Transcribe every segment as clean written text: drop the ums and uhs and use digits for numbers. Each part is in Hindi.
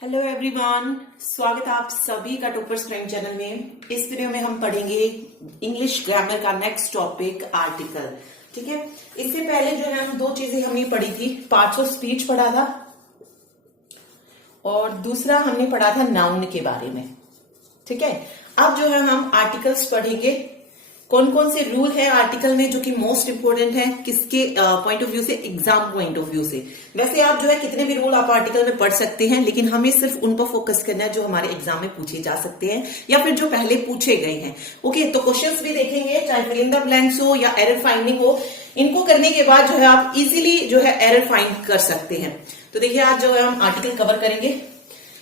हेलो एवरीवन, स्वागत है आप सभी का टॉपर स्ट्रेंथ चैनल में। इस वीडियो में हम पढ़ेंगे इंग्लिश ग्रामर का नेक्स्ट टॉपिक आर्टिकल। ठीक है, इससे पहले जो है हम दो चीजें हमने पढ़ी थी। पार्ट्स ऑफ स्पीच पढ़ा था और दूसरा हमने पढ़ा था नाउन के बारे में। ठीक है, अब जो है हम आर्टिकल्स पढ़ेंगे। कौन कौन से रूल है आर्टिकल में जो कि मोस्ट इंपोर्टेंट है, किसके पॉइंट ऑफ व्यू से, एग्जाम पॉइंट ऑफ व्यू से। वैसे आप जो है कितने भी रूल आप आर्टिकल में पढ़ सकते हैं, लेकिन हमें सिर्फ उन पर फोकस करना है जो हमारे एग्जाम में पूछे जा सकते हैं या फिर जो पहले पूछे गए हैं। ओके, तो क्वेश्चंस भी देखेंगे, चाहे फिल इन द ब्लैंक्स हो या एरर फाइंडिंग हो। इनको करने के बाद जो है आप इजीली जो है एरर फाइंड कर सकते हैं। तो देखिए, आज जो है हम आर्टिकल कवर करेंगे।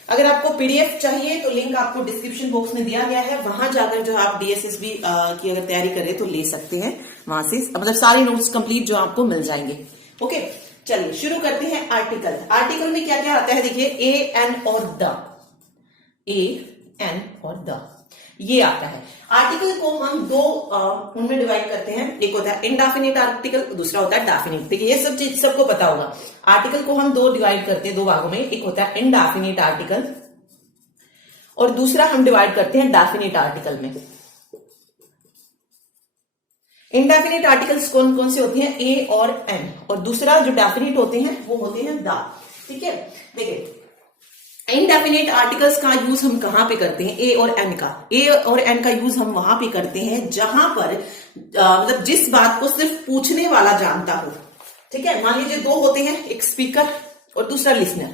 अगर आपको पीडीएफ चाहिए तो लिंक आपको डिस्क्रिप्शन बॉक्स में दिया गया है, वहां जाकर जो आप डीएसएसबी की अगर तैयारी करें तो ले सकते हैं वहां से। मतलब सारे नोट्स कंप्लीट जो आपको मिल जाएंगे। ओके, चलिए शुरू करते हैं आर्टिकल। आर्टिकल में क्या क्या आता है, देखिए ए एन और द, ए एन और द ये आता है। आर्टिकल को हम दो उनमें डिवाइड करते हैं। एक होता है इंडेफिनिट आर्टिकल, दूसरा होता है डेफिनिट। देखिए ये सब चीज सबको पता होगा। आर्टिकल को हम दो डिवाइड करते हैं, दो भागों में। एक होता है इंडेफिनिट आर्टिकल और दूसरा हम डिवाइड करते हैं डेफिनिट आर्टिकल में। इंडेफिनिट आर्टिकल्स कौन कौन से होते हैं, ए और एन, और दूसरा जो डेफिनिट होते हैं वो होते हैं द। ठीक है, देखिए इनडेफिनेट आर्टिकल्स का यूज हम कहां पे करते हैं, ए और एन का। ए और एन का यूज हम वहां पे करते हैं जहां पर मतलब जिस बात को सिर्फ पूछने वाला जानता हो। ठीक है, मान लीजिए दो होते हैं, एक स्पीकर और दूसरा लिसनर।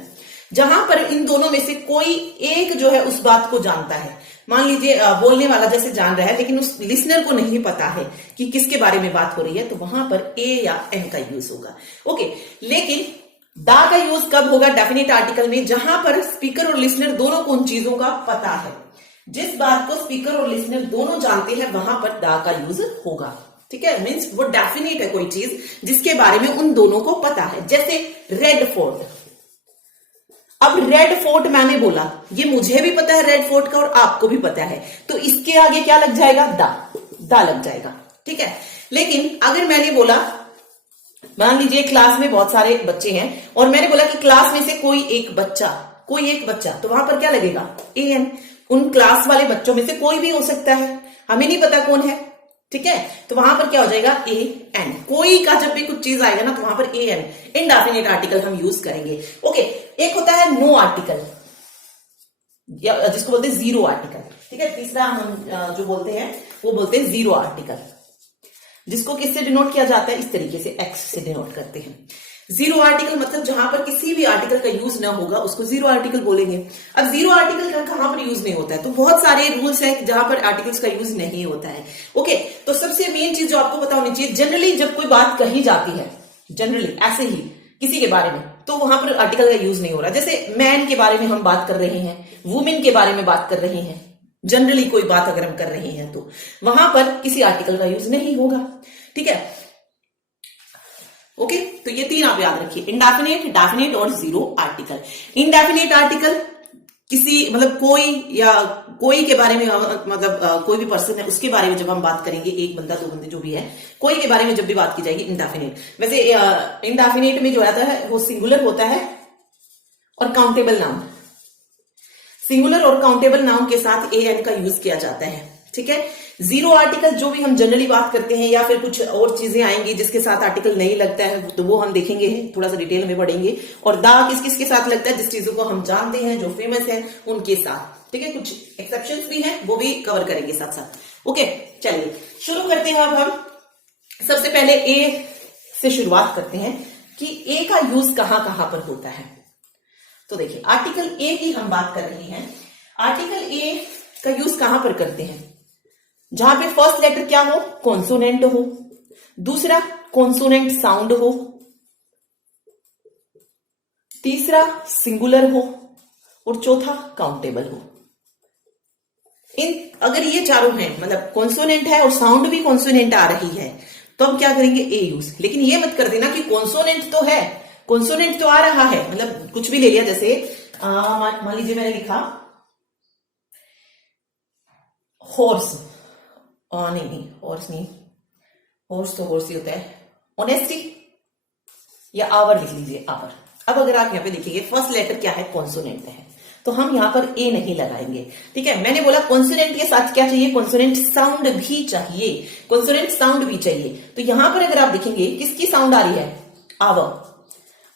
जहां पर इन दोनों में से कोई एक जो है उस बात को जानता है। मान लीजिए बोलने वाला जैसे जान रहा है लेकिन उस लिसनर को नहीं पता है कि किसके बारे में बात हो रही है, तो वहां पर ए या एन का यूज होगा। ओके, लेकिन दा का यूज कब होगा डेफिनेट आर्टिकल में, जहां पर स्पीकर और लिसनर दोनों को उन चीजों का पता है। जिस बात को स्पीकर और लिसनर दोनों जानते हैं वहां पर दा का यूज होगा। ठीक है, मीन्स वो डेफिनेट है कोई चीज जिसके बारे में उन दोनों को पता है। जैसे रेड फोर्ट। अब रेड फोर्ट मैंने बोला, ये मुझे भी पता है रेड फोर्ट का और आपको भी पता है, तो इसके आगे क्या लग जाएगा, दा लग जाएगा। ठीक है, लेकिन अगर मैंने बोला, मान लीजिए क्लास में बहुत सारे बच्चे हैं और मैंने बोला कि क्लास में से कोई एक बच्चा, तो वहां पर क्या लगेगा, ए एन। उन क्लास वाले बच्चों में से कोई भी हो सकता है, हमें नहीं पता कौन है। ठीक है, तो वहां पर क्या हो जाएगा, ए एन। कोई का जब भी कुछ चीज आएगा ना तो वहां पर ए एन, इनडेफिनेट आर्टिकल हम यूज करेंगे। ओके, एक होता है नो आर्टिकल या जिसको बोलते हैं जीरो आर्टिकल। ठीक है, तीसरा हम जो बोलते हैं वो बोलते हैं जीरो आर्टिकल, जिसको किससे डिनोट किया जाता है, इस तरीके से एक्स से डिनोट करते हैं। जीरो आर्टिकल मतलब जहां पर किसी भी आर्टिकल का यूज ना होगा उसको जीरो आर्टिकल बोलेंगे। अब जीरो आर्टिकल का कहां पर यूज नहीं होता है, तो बहुत सारे रूल्स हैं जहां पर आर्टिकल्स का यूज नहीं होता है। ओके, तो सबसे मेन चीज जो आपको पता होनी चाहिए, जनरली जब कोई बात कही जाती है, जनरली ऐसे ही किसी के बारे में, तो वहां पर आर्टिकल का यूज नहीं हो रहा। जैसे मैन के बारे में हम बात कर रहे हैं, वुमेन के बारे में बात कर रहे हैं, जनरली कोई बात अगर हम कर रहे हैं तो वहां पर किसी आर्टिकल का यूज नहीं होगा। ठीक है, ओके, तो ये तीन आप याद रखिए, इंडेफिनेट, डेफिनेट और जीरो आर्टिकल। इंडेफिनेट आर्टिकल किसी मतलब कोई के बारे में, मतलब कोई भी पर्सन है उसके बारे में जब हम बात करेंगे, एक बंदा दो बंदे जो भी है, कोई के बारे में जब भी बात की जाएगी इंडेफिनेट। वैसे इंडेफिनेट में जो आता है वो सिंगुलर होता है और काउंटेबल नाउन। सिंगुलर और काउंटेबल नाउन के साथ ए एन का यूज किया जाता है। ठीक है, जीरो आर्टिकल जो भी हम जनरली बात करते हैं या फिर कुछ और चीजें आएंगी जिसके साथ आर्टिकल नहीं लगता है, तो वो हम देखेंगे, थोड़ा सा डिटेल में पढ़ेंगे। और दा किस किस के साथ लगता है, जिस चीजों को हम जानते हैं, जो फेमस है उनके साथ। ठीक है, कुछ एक्सेप्शंस भी हैं, वो भी कवर करेंगे साथ साथ। ओके, चलिए शुरू करते हैं। अब हम सबसे पहले ए से शुरुआत करते हैं कि ए का यूज कहां कहां पर होता है। तो देखिए, आर्टिकल ए की हम बात कर रहे हैं। आर्टिकल ए का यूज कहां पर करते हैं, जहां पे फर्स्ट लेटर क्या हो, कॉन्सोनेंट हो, दूसरा कॉन्सोनेंट साउंड हो, तीसरा सिंगुलर हो और चौथा काउंटेबल हो। अगर ये चारों हैं, मतलब कॉन्सोनेंट है और साउंड भी कॉन्सोनेंट आ रही है, तो हम क्या करेंगे, ए यूज। लेकिन ये मत कर देना कि कॉन्सोनेंट तो है, कॉन्सोनेंट तो आ रहा है, मतलब कुछ भी ले लिया। जैसे मान लीजिए मैंने लिखा हॉर्स, नहीं हॉर्स नहीं, हॉर्स तो हॉर्स ही होता है। ऑनेस्टी या आवर लिख लीजिए, आवर। अब अगर आप यहां पे देखिए फर्स्ट लेटर क्या है, कॉन्सोनेंट है, तो हम यहां पर ए नहीं लगाएंगे। ठीक है, मैंने बोला कॉन्सोनेंट के साथ क्या चाहिए, कॉन्सोनेंट साउंड भी चाहिए, कॉन्सोनेंट साउंड भी चाहिए। तो यहां पर अगर आप देखेंगे किसकी साउंड आ रही है, आवर,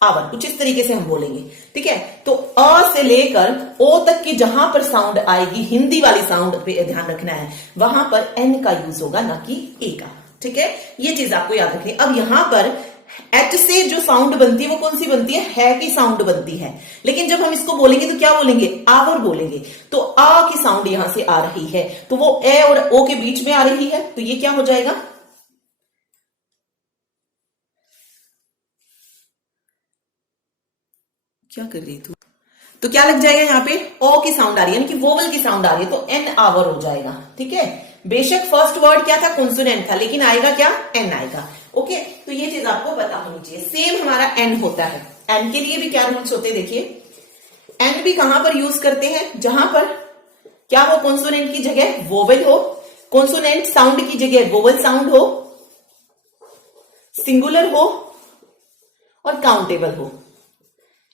आवर, कुछ इस तरीके से हम बोलेंगे। ठीक है, तो अ से लेकर ओ तक की जहां पर साउंड आएगी, हिंदी वाली साउंड पे ध्यान रखना है, वहां पर एन का यूज होगा, ना कि ए का। ठीक है, ये चीज आपको याद रखनी है। अब यहां पर एच से जो साउंड बनती है वो कौन सी बनती है की साउंड बनती है, लेकिन जब हम इसको बोलेंगे तो क्या बोलेंगे, आवर बोलेंगे। तो आ की साउंड यहां से आ रही है, तो वो ए और ओ के बीच में आ रही है, तो ये क्या हो जाएगा, क्या कर रही तू, तो क्या लग जाएगा यहाँ पे, ओ की साउंड आ रही है, यानी कि वोवल की साउंड आ रही है, तो एन आवर हो जाएगा। ठीक है, बेशक फर्स्ट वर्ड क्या था, कॉन्सोनेंट था, लेकिन आएगा क्या, एन आएगा। ओके, तो ये चीज आपको पता होनी चाहिए। सेम हमारा एन होता है, एन के लिए भी क्या रूल्स होते हैं, देखिए एन भी कहां पर यूज करते हैं, जहां पर क्या हो, कॉन्सोनेंट की जगह वोवेल हो, कॉन्सोनेंट साउंड की जगह वोवेल साउंड हो, सिंगुलर हो और काउंटेबल हो।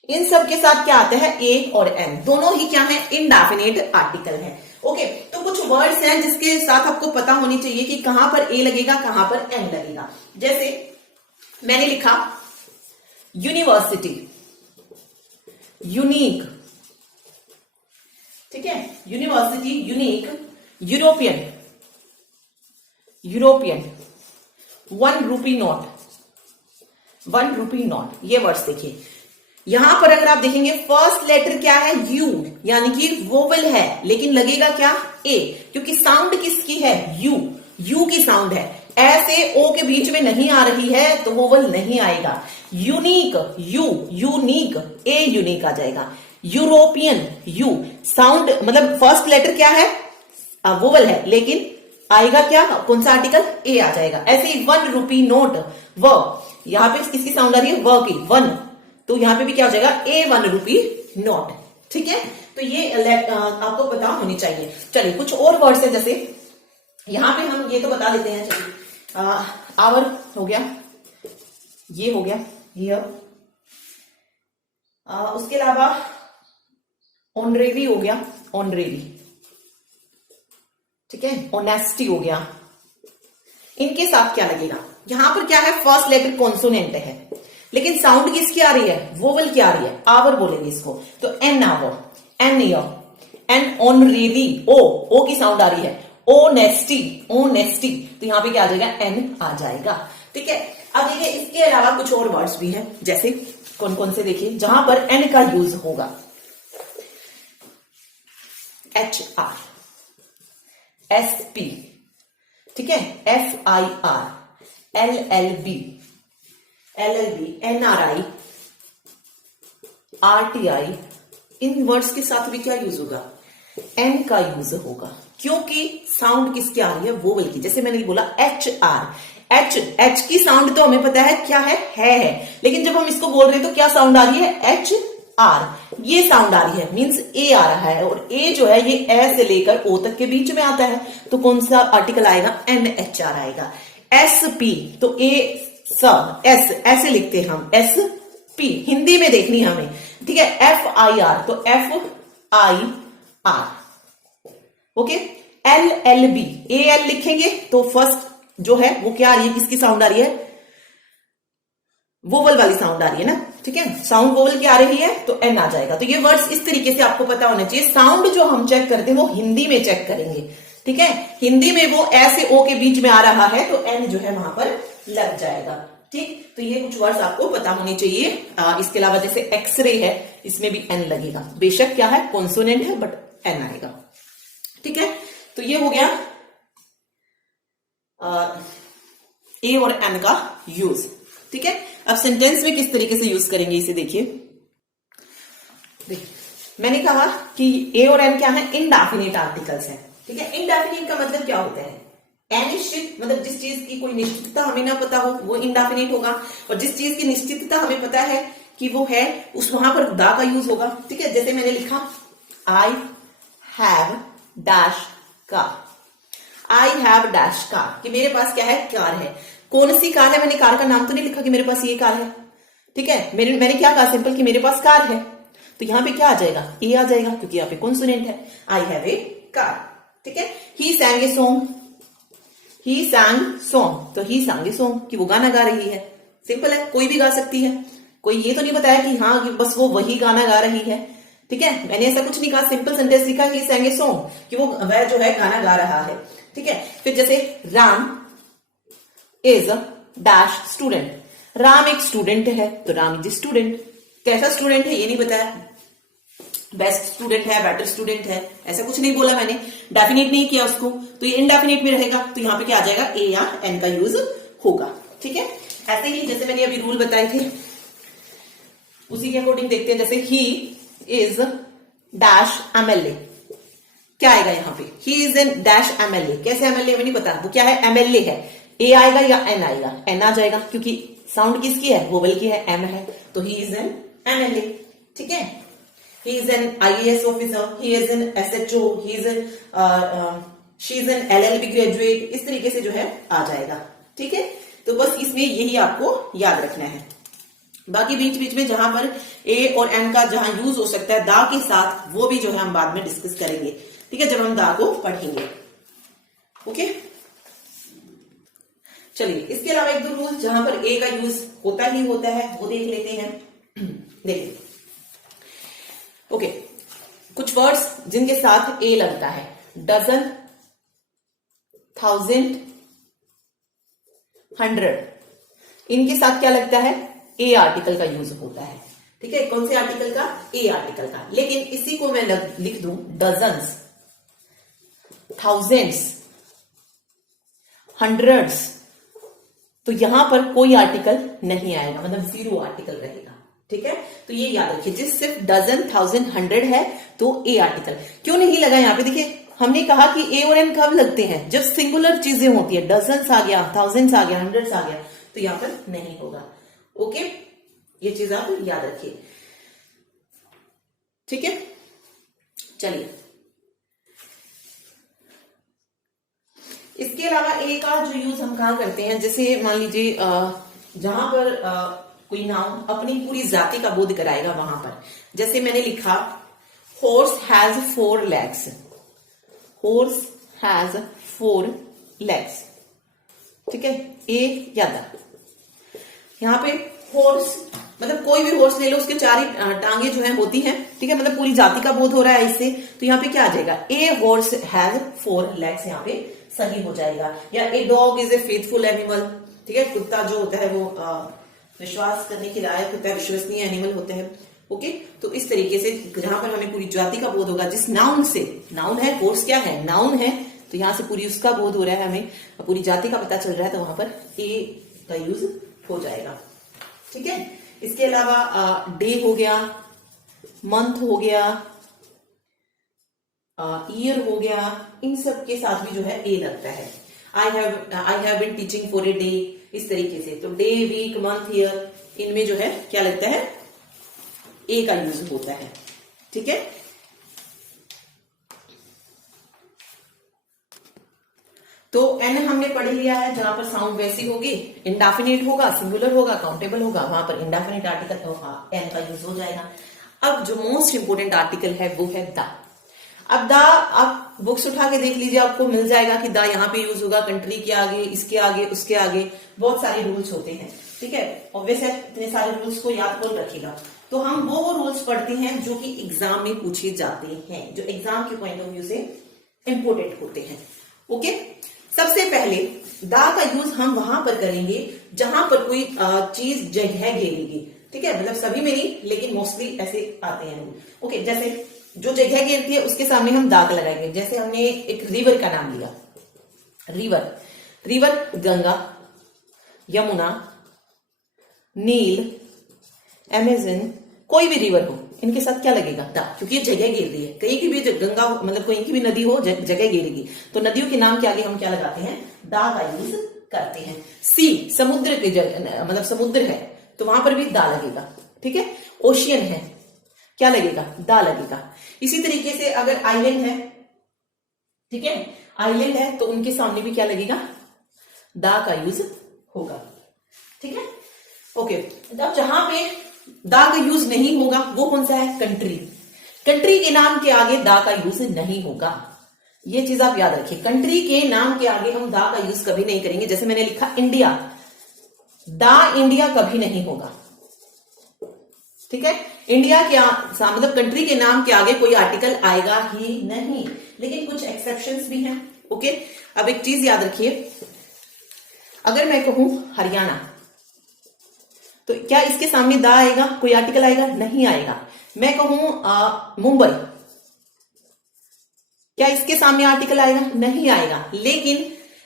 इन सब के साथ क्या आता है, ए और एन, दोनों ही क्या है, इनडेफिनेट आर्टिकल है। ओके, तो कुछ वर्ड्स हैं जिसके साथ आपको पता होनी चाहिए कि कहां पर ए लगेगा, कहां पर एन लगेगा। जैसे मैंने लिखा यूनिवर्सिटी, यूनिक, ठीक है, university, unique, European, European, 1 rupee note, 1 rupee note, ये वर्ड्स देखिए। यहां पर अगर आप देखेंगे फर्स्ट लेटर क्या है, यू, यानी कि वोवेल है, लेकिन लगेगा क्या, ए, क्योंकि साउंड किसकी है, यू, यू की साउंड है, ऐसे ओ के बीच में नहीं आ रही है, तो वोवेल नहीं आएगा। Unique, U, unique, A unique आ जाएगा। यूरोपियन, यू, साउंड मतलब फर्स्ट लेटर क्या है, वोवेल है, लेकिन आएगा क्या, कौन सा आर्टिकल, ए आ जाएगा। ऐसे ही 1 रुपी नोट, व, यहां पे किसकी साउंड आ रही है, व की, 1, तो यहां पे भी क्या हो जाएगा, ए 1 रुपी नोट। ठीक है, तो ये आपको पता होनी चाहिए। चलिए कुछ और वर्ड्स है, जैसे यहां पे हम ये तो बता देते हैं, चलिए आवर हो गया, ये हो गया, हियर, उसके अलावा ऑनरेरी हो गया, ऑनरेरी, ठीक है, ऑनेस्टी हो गया। इनके साथ क्या लगेगा, यहां पर क्या है, फर्स्ट लेटर कॉन्सोनेंट है, लेकिन साउंड किसकी आ रही है, वोवल की आ रही है, आवर बोलेंगे इसको, तो an hour, an year, an honorary, O की साउंड आ रही है, ओ नेस्टी, ओ नेस्टी, तो यहां पे क्या आ जाएगा, एन आ जाएगा। ठीक है, अब देखिए इसके अलावा कुछ और वर्ड्स भी हैं, जैसे कौन कौन से, देखिए जहां पर एन का यूज होगा, HR, SP, ठीक है, FIR, LLB, NRI, RTI, इन वर्ड्स के साथ भी क्या यूज होगा, एन का यूज होगा, क्योंकि साउंड किसकी आ रही है, वोवेल की। जैसे मैंने बोला HR, एच की साउंड तो हमें पता है क्या है, लेकिन जब हम इसको बोल रहे हैं तो क्या साउंड आ रही है, HR, ये साउंड आ रही है, मींस ए आ रहा है, और ए जो है ये ए से लेकर ओ तक के बीच में आता है, तो कौन सा आर्टिकल आएगा, NHR आएगा। SP, तो ए सब, एस ऐसे लिखते हैं हम, SP हिंदी में देखनी है हमें, ठीक है। FIR, तो FIR, ओके। LLB, AL लिखेंगे तो फर्स्ट जो है वो क्या आ रही है, किसकी साउंड आ रही है, वोवल वाली साउंड आ रही है ना, ठीक है, साउंड वोवल की आ रही है तो एन आ जाएगा। तो ये वर्ड्स इस तरीके से आपको पता होना चाहिए। साउंड जो हम चेक करते हैं वो हिंदी में चेक करेंगे, ठीक है, हिंदी में वो ऐसे ओ के बीच में आ रहा है तो एन जो है वहां पर लग जाएगा, ठीक। तो ये कुछ वर्ड्स आपको पता होने चाहिए। इसके अलावा जैसे एक्सरे है, इसमें भी एन लगेगा, बेशक क्या है, कॉन्सोनेंट है बट एन आएगा, ठीक है। तो ये हो गया ए और एन का यूज, ठीक है। अब सेंटेंस में किस तरीके से यूज करेंगे इसे देखिए। मैंने कहा कि ए और एन क्या है, इनडेफिनिट आर्टिकल्स हैं, ठीक है। इनडेफिनिट का मतलब क्या होता है, अनिश्चित, मतलब जिस चीज की कोई निश्चितता हमें ना पता हो वो इनडेफिनिट होगा, और जिस चीज की निश्चितता हमें पता है कि वो है, उस वहां पर दा का यूज होगा, ठीक है। जैसे मैंने लिखा I have dash car, I have dash car, कि मेरे पास क्या है, कार है। कौन सी कार है, मैंने कार का नाम तो नहीं लिखा कि मेरे पास ये कार है, ठीक है। मैंने क्या कहा, सिंपल कि मेरे पास कार है। तो यहाँ पे क्या आ जाएगा, ए आ जाएगा, क्योंकि यहाँ पे कॉन्सोनेंट है। आई हैव ए कार, ठीक है। ही सैंग ए सॉन्ग, ही सैंग सॉन्ग, तो ही सैंग ए सॉन्ग कि वो गाना गा रही है। सिंपल है, कोई भी गा सकती है, कोई ये तो नहीं बताया कि हाँ कि बस वो वही गाना गा रही है, ठीक है। मैंने ऐसा कुछ नहीं कहा, सिंपल सेंटेंस लिखा ही सैंग ए सॉन्ग कि वो वह जो है गाना गा रहा है, ठीक है। फिर जैसे Ram is dash student, Ram एक स्टूडेंट है, तो राम इज स्टूडेंट। कैसा स्टूडेंट है ये नहीं बताया, बेस्ट स्टूडेंट है, बेटर स्टूडेंट है, ऐसा कुछ नहीं बोला मैंने, डेफिनेट नहीं किया उसको, तो ये इनडेफिनेट में रहेगा, तो यहाँ पे क्या आ जाएगा, ए या एन का यूज होगा, ठीक है। ऐसे ही जैसे मैंने अभी रूल बताए थे उसी के अकॉर्डिंग देखते हैं। जैसे ही इज डैश एमएलए, क्या आएगा यहाँ पे, he is an dash MLA, कैसे एमएलए हमें नहीं पता, वो क्या है, एमएलए है, ए आएगा या एन आएगा, एन आ जाएगा, क्योंकि साउंड किसकी है, वोवेल की है, एम है, तो ही इज एन एमएलए, ठीक है। He is an IAS officer, he is an SHO, he is an she is an LLB graduate, इस तरीके से जो है आ जाएगा, ठीक है। तो बस इसमें यही आपको याद रखना है। बाकी बीच बीच में जहां पर ए और एन का जहां यूज हो सकता है दा के साथ, वो भी जो है हम बाद में डिस्कस करेंगे, ठीक है, जब हम दा को पढ़ेंगे। ओके, चलिए इसके अलावा एक दो रूल जहां पर ए का यूज होता ही होता है वो देख लेते हैं। देखिए, ओके, कुछ वर्ड्स जिनके साथ ए लगता है, डजन, थाउजेंड, 100, इनके साथ क्या लगता है, ए आर्टिकल का यूज होता है, ठीक है। कौन से आर्टिकल का, ए आर्टिकल का। लेकिन इसी को मैं लिख दूं डजन्स, थाउजेंड्स, हंड्रेड्स, तो यहां पर कोई आर्टिकल नहीं आएगा, मतलब 0 आर्टिकल रहेगा, ठीक है। तो ये याद रखिए, जिस सिर्फ डजन, थाउजेंड, 100 है तो ए आर्टिकल क्यों नहीं लगा। यहां पे देखिए, हमने कहा कि ए और एन कब लगते हैं, जब सिंगुलर चीजें होती है, डजन्स आ गया, थाउजेंड्स आ गया, हंड्रेड्स आ गया, तो यहां पर नहीं होगा। ओके, ये चीज आप याद रखिए, ठीक है। चलिए, इसके अलावा ए का जो यूज हम कहां करते हैं, जैसे मान लीजिए जहां पर कोई नाउन अपनी पूरी जाति का बोध कराएगा, वहां पर जैसे मैंने लिखा horse has 4 legs, horse has 4 legs, ठीक है, ए याद। यहाँ पे हॉर्स मतलब कोई भी हॉर्स ले लो, उसके 4 ही टांगे जो है होती हैं, ठीक है, मतलब पूरी जाति का बोध हो रहा है इससे, तो यहाँ पे क्या आ जाएगा, ए हॉर्स हैज 4 legs, यहाँ पे सही हो जाएगा। या a dog is a faithful animal, ठीक है, कुत्ता जो होता है वो विश्वास करने के लायक होता है, विश्वसनीय एनिमल होते हैं। ओके, तो इस तरीके से जहां पर हमें पूरी जाति का बोध होगा, जिस नाउन से, नाउन है, हॉर्स क्या है, नाउन है, तो यहां से पूरी उसका बोध हो रहा है, हमें पूरी जाति का पता चल रहा है, तो वहां पर ए का यूज हो जाएगा, ठीक है। इसके अलावा डे हो गया, मंथ हो गया, ईयर हो गया, इन सब के साथ भी जो है ए लगता है। I have been teaching for a day, इस तरीके से, तो डे, वीक, मंथ, ईयर, इनमें जो है क्या लगता है, ए का यूज होता है, ठीक है। तो एन हमने पढ़ लिया है, जहां पर साउंड वैसी होगी, इंडेफिनिट होगा, सिंगुलर होगा, काउंटेबल होगा, वहां पर इंडेफिनिट आर्टिकल एन का यूज हो जाएगा। अब जो मोस्ट इंपोर्टेंट आर्टिकल है वो है द। अब द आप बुक्स उठा के देख लीजिए, आपको मिल जाएगा कि द यहाँ पे यूज होगा, कंट्री के आगे, इसके आगे, उसके आगे, बहुत सारे रूल्स होते हैं, ठीक है। ऑब्वियस है, इतने सारे रूल्स को याद कौन रखेगा। तो हम वो रूल्स पढ़ते हैं जो कि एग्जाम में पूछे जाते हैं, जो एग्जाम के पॉइंट ऑफ व्यू से इंपोर्टेंट होते हैं। ओके, सबसे पहले द का यूज हम वहां पर करेंगे जहां पर कोई चीज जगह घेरेगी, ठीक है, मतलब सभी में नहीं, लेकिन मोस्टली ऐसे आते हैं। ओके, जैसे जो जगह घेरती है उसके सामने हम दाग लगाएंगे। जैसे हमने एक रिवर का नाम लिया, रिवर गंगा, यमुना, नील, अमेज़न, कोई भी रिवर हो, इनके साथ क्या लगेगा, दा, क्योंकि ये जगह घेर रही है। कहीं की भी गंगा मतलब कहीं की भी नदी हो, जगह घेरेगी, तो नदियों के नाम के आगे हम क्या लगाते हैं, दा का यूज करते हैं। सी, समुद्र के मतलब समुद्र है, तो वहां पर भी दा लगेगा, ठीक है। ओशियन है, क्या लगेगा, दा लगेगा। इसी तरीके से अगर आइलैंड है, ठीक है, आइलैंड है, तो उनके सामने भी क्या लगेगा, दा का यूज होगा, ठीक है। ओके, अब जहां पे दा का यूज नहीं होगा वो कौन सा है? कंट्री। कंट्री के नाम के आगे दा का यूज नहीं होगा, ये चीज आप याद रखिए। कंट्री के नाम के आगे हम दा का यूज कभी नहीं करेंगे। जैसे मैंने लिखा इंडिया, दा इंडिया कभी नहीं होगा, ठीक है। इंडिया के मतलब कंट्री के नाम के आगे कोई आर्टिकल आएगा ही नहीं, लेकिन कुछ एक्सेप्शंस भी हैं। ओके, अब एक चीज याद रखिए, अगर मैं कहूं हरियाणा तो क्या इसके सामने दा आएगा? कोई आर्टिकल आएगा? नहीं आएगा। मैं कहूं मुंबई, क्या इसके सामने आर्टिकल आएगा? नहीं आएगा। लेकिन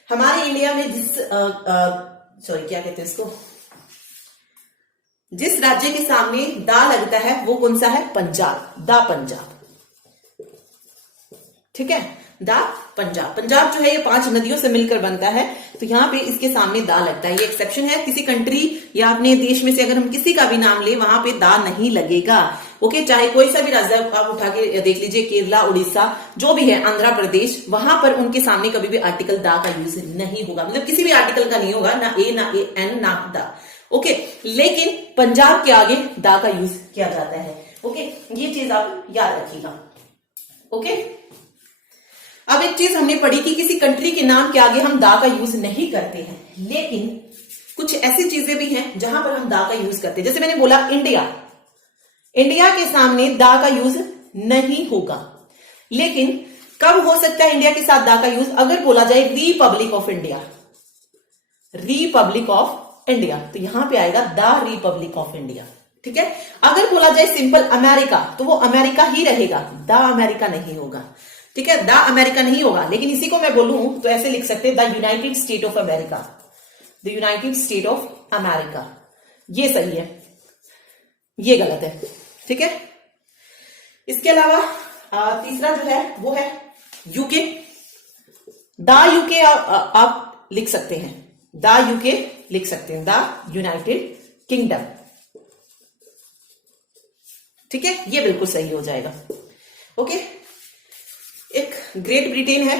हमारे इंडिया में सॉरी क्या कहते हैं इसको, जिस राज्य के सामने दा लगता है वो कौन सा है? पंजाब, दा पंजाब, ठीक है, दा पंजाब। पंजाब जो है ये 5 नदियों से मिलकर बनता है, तो यहां पे इसके सामने दा लगता है। ये एक्सेप्शन है, किसी कंट्री या अपने देश में से अगर हम किसी का भी नाम ले वहां पे दा नहीं लगेगा। ओके, चाहे कोई सा भी राज्य आप उठा के देख लीजिए, केरला, उड़ीसा, जो भी है, आंध्र प्रदेश, वहां पर उनके सामने कभी भी आर्टिकल दा का यूज नहीं होगा। मतलब किसी भी आर्टिकल का नहीं होगा, ना ए, ना ए एन, ना दा। ओके, लेकिन पंजाब के आगे दा का यूज किया जाता है। ओके, ये चीज आप याद रखिएगा। ओके, अब एक चीज हमने पढ़ी कि किसी कंट्री के नाम के आगे हम दा का यूज नहीं करते हैं, लेकिन कुछ ऐसी चीजें भी हैं जहां पर हम दा का यूज करते हैं। जैसे मैंने बोला इंडिया, इंडिया के सामने दा का यूज नहीं होगा, लेकिन कब हो सकता है इंडिया के साथ दा का यूज? अगर बोला जाए Republic of India, Republic of India, तो यहां पे आएगा द रिपब्लिक ऑफ इंडिया, ठीक है। अगर बोला जाए सिंपल अमेरिका, तो वो अमेरिका ही रहेगा, द अमेरिका नहीं होगा, ठीक है, द अमेरिका नहीं होगा। लेकिन इसी को मैं बोलूं तो ऐसे लिख सकते हैं, the United state of America, the United state of America, ये सही है, ये गलत है, ठीक है। इसके अलावा तीसरा जो है वो है यूके, द यूके आप लिख सकते हैं, द यूके लिख सकते हैं, द यूनाइटेड किंगडम, ठीक है, ये बिल्कुल सही हो जाएगा। ओके, एक ग्रेट ब्रिटेन है,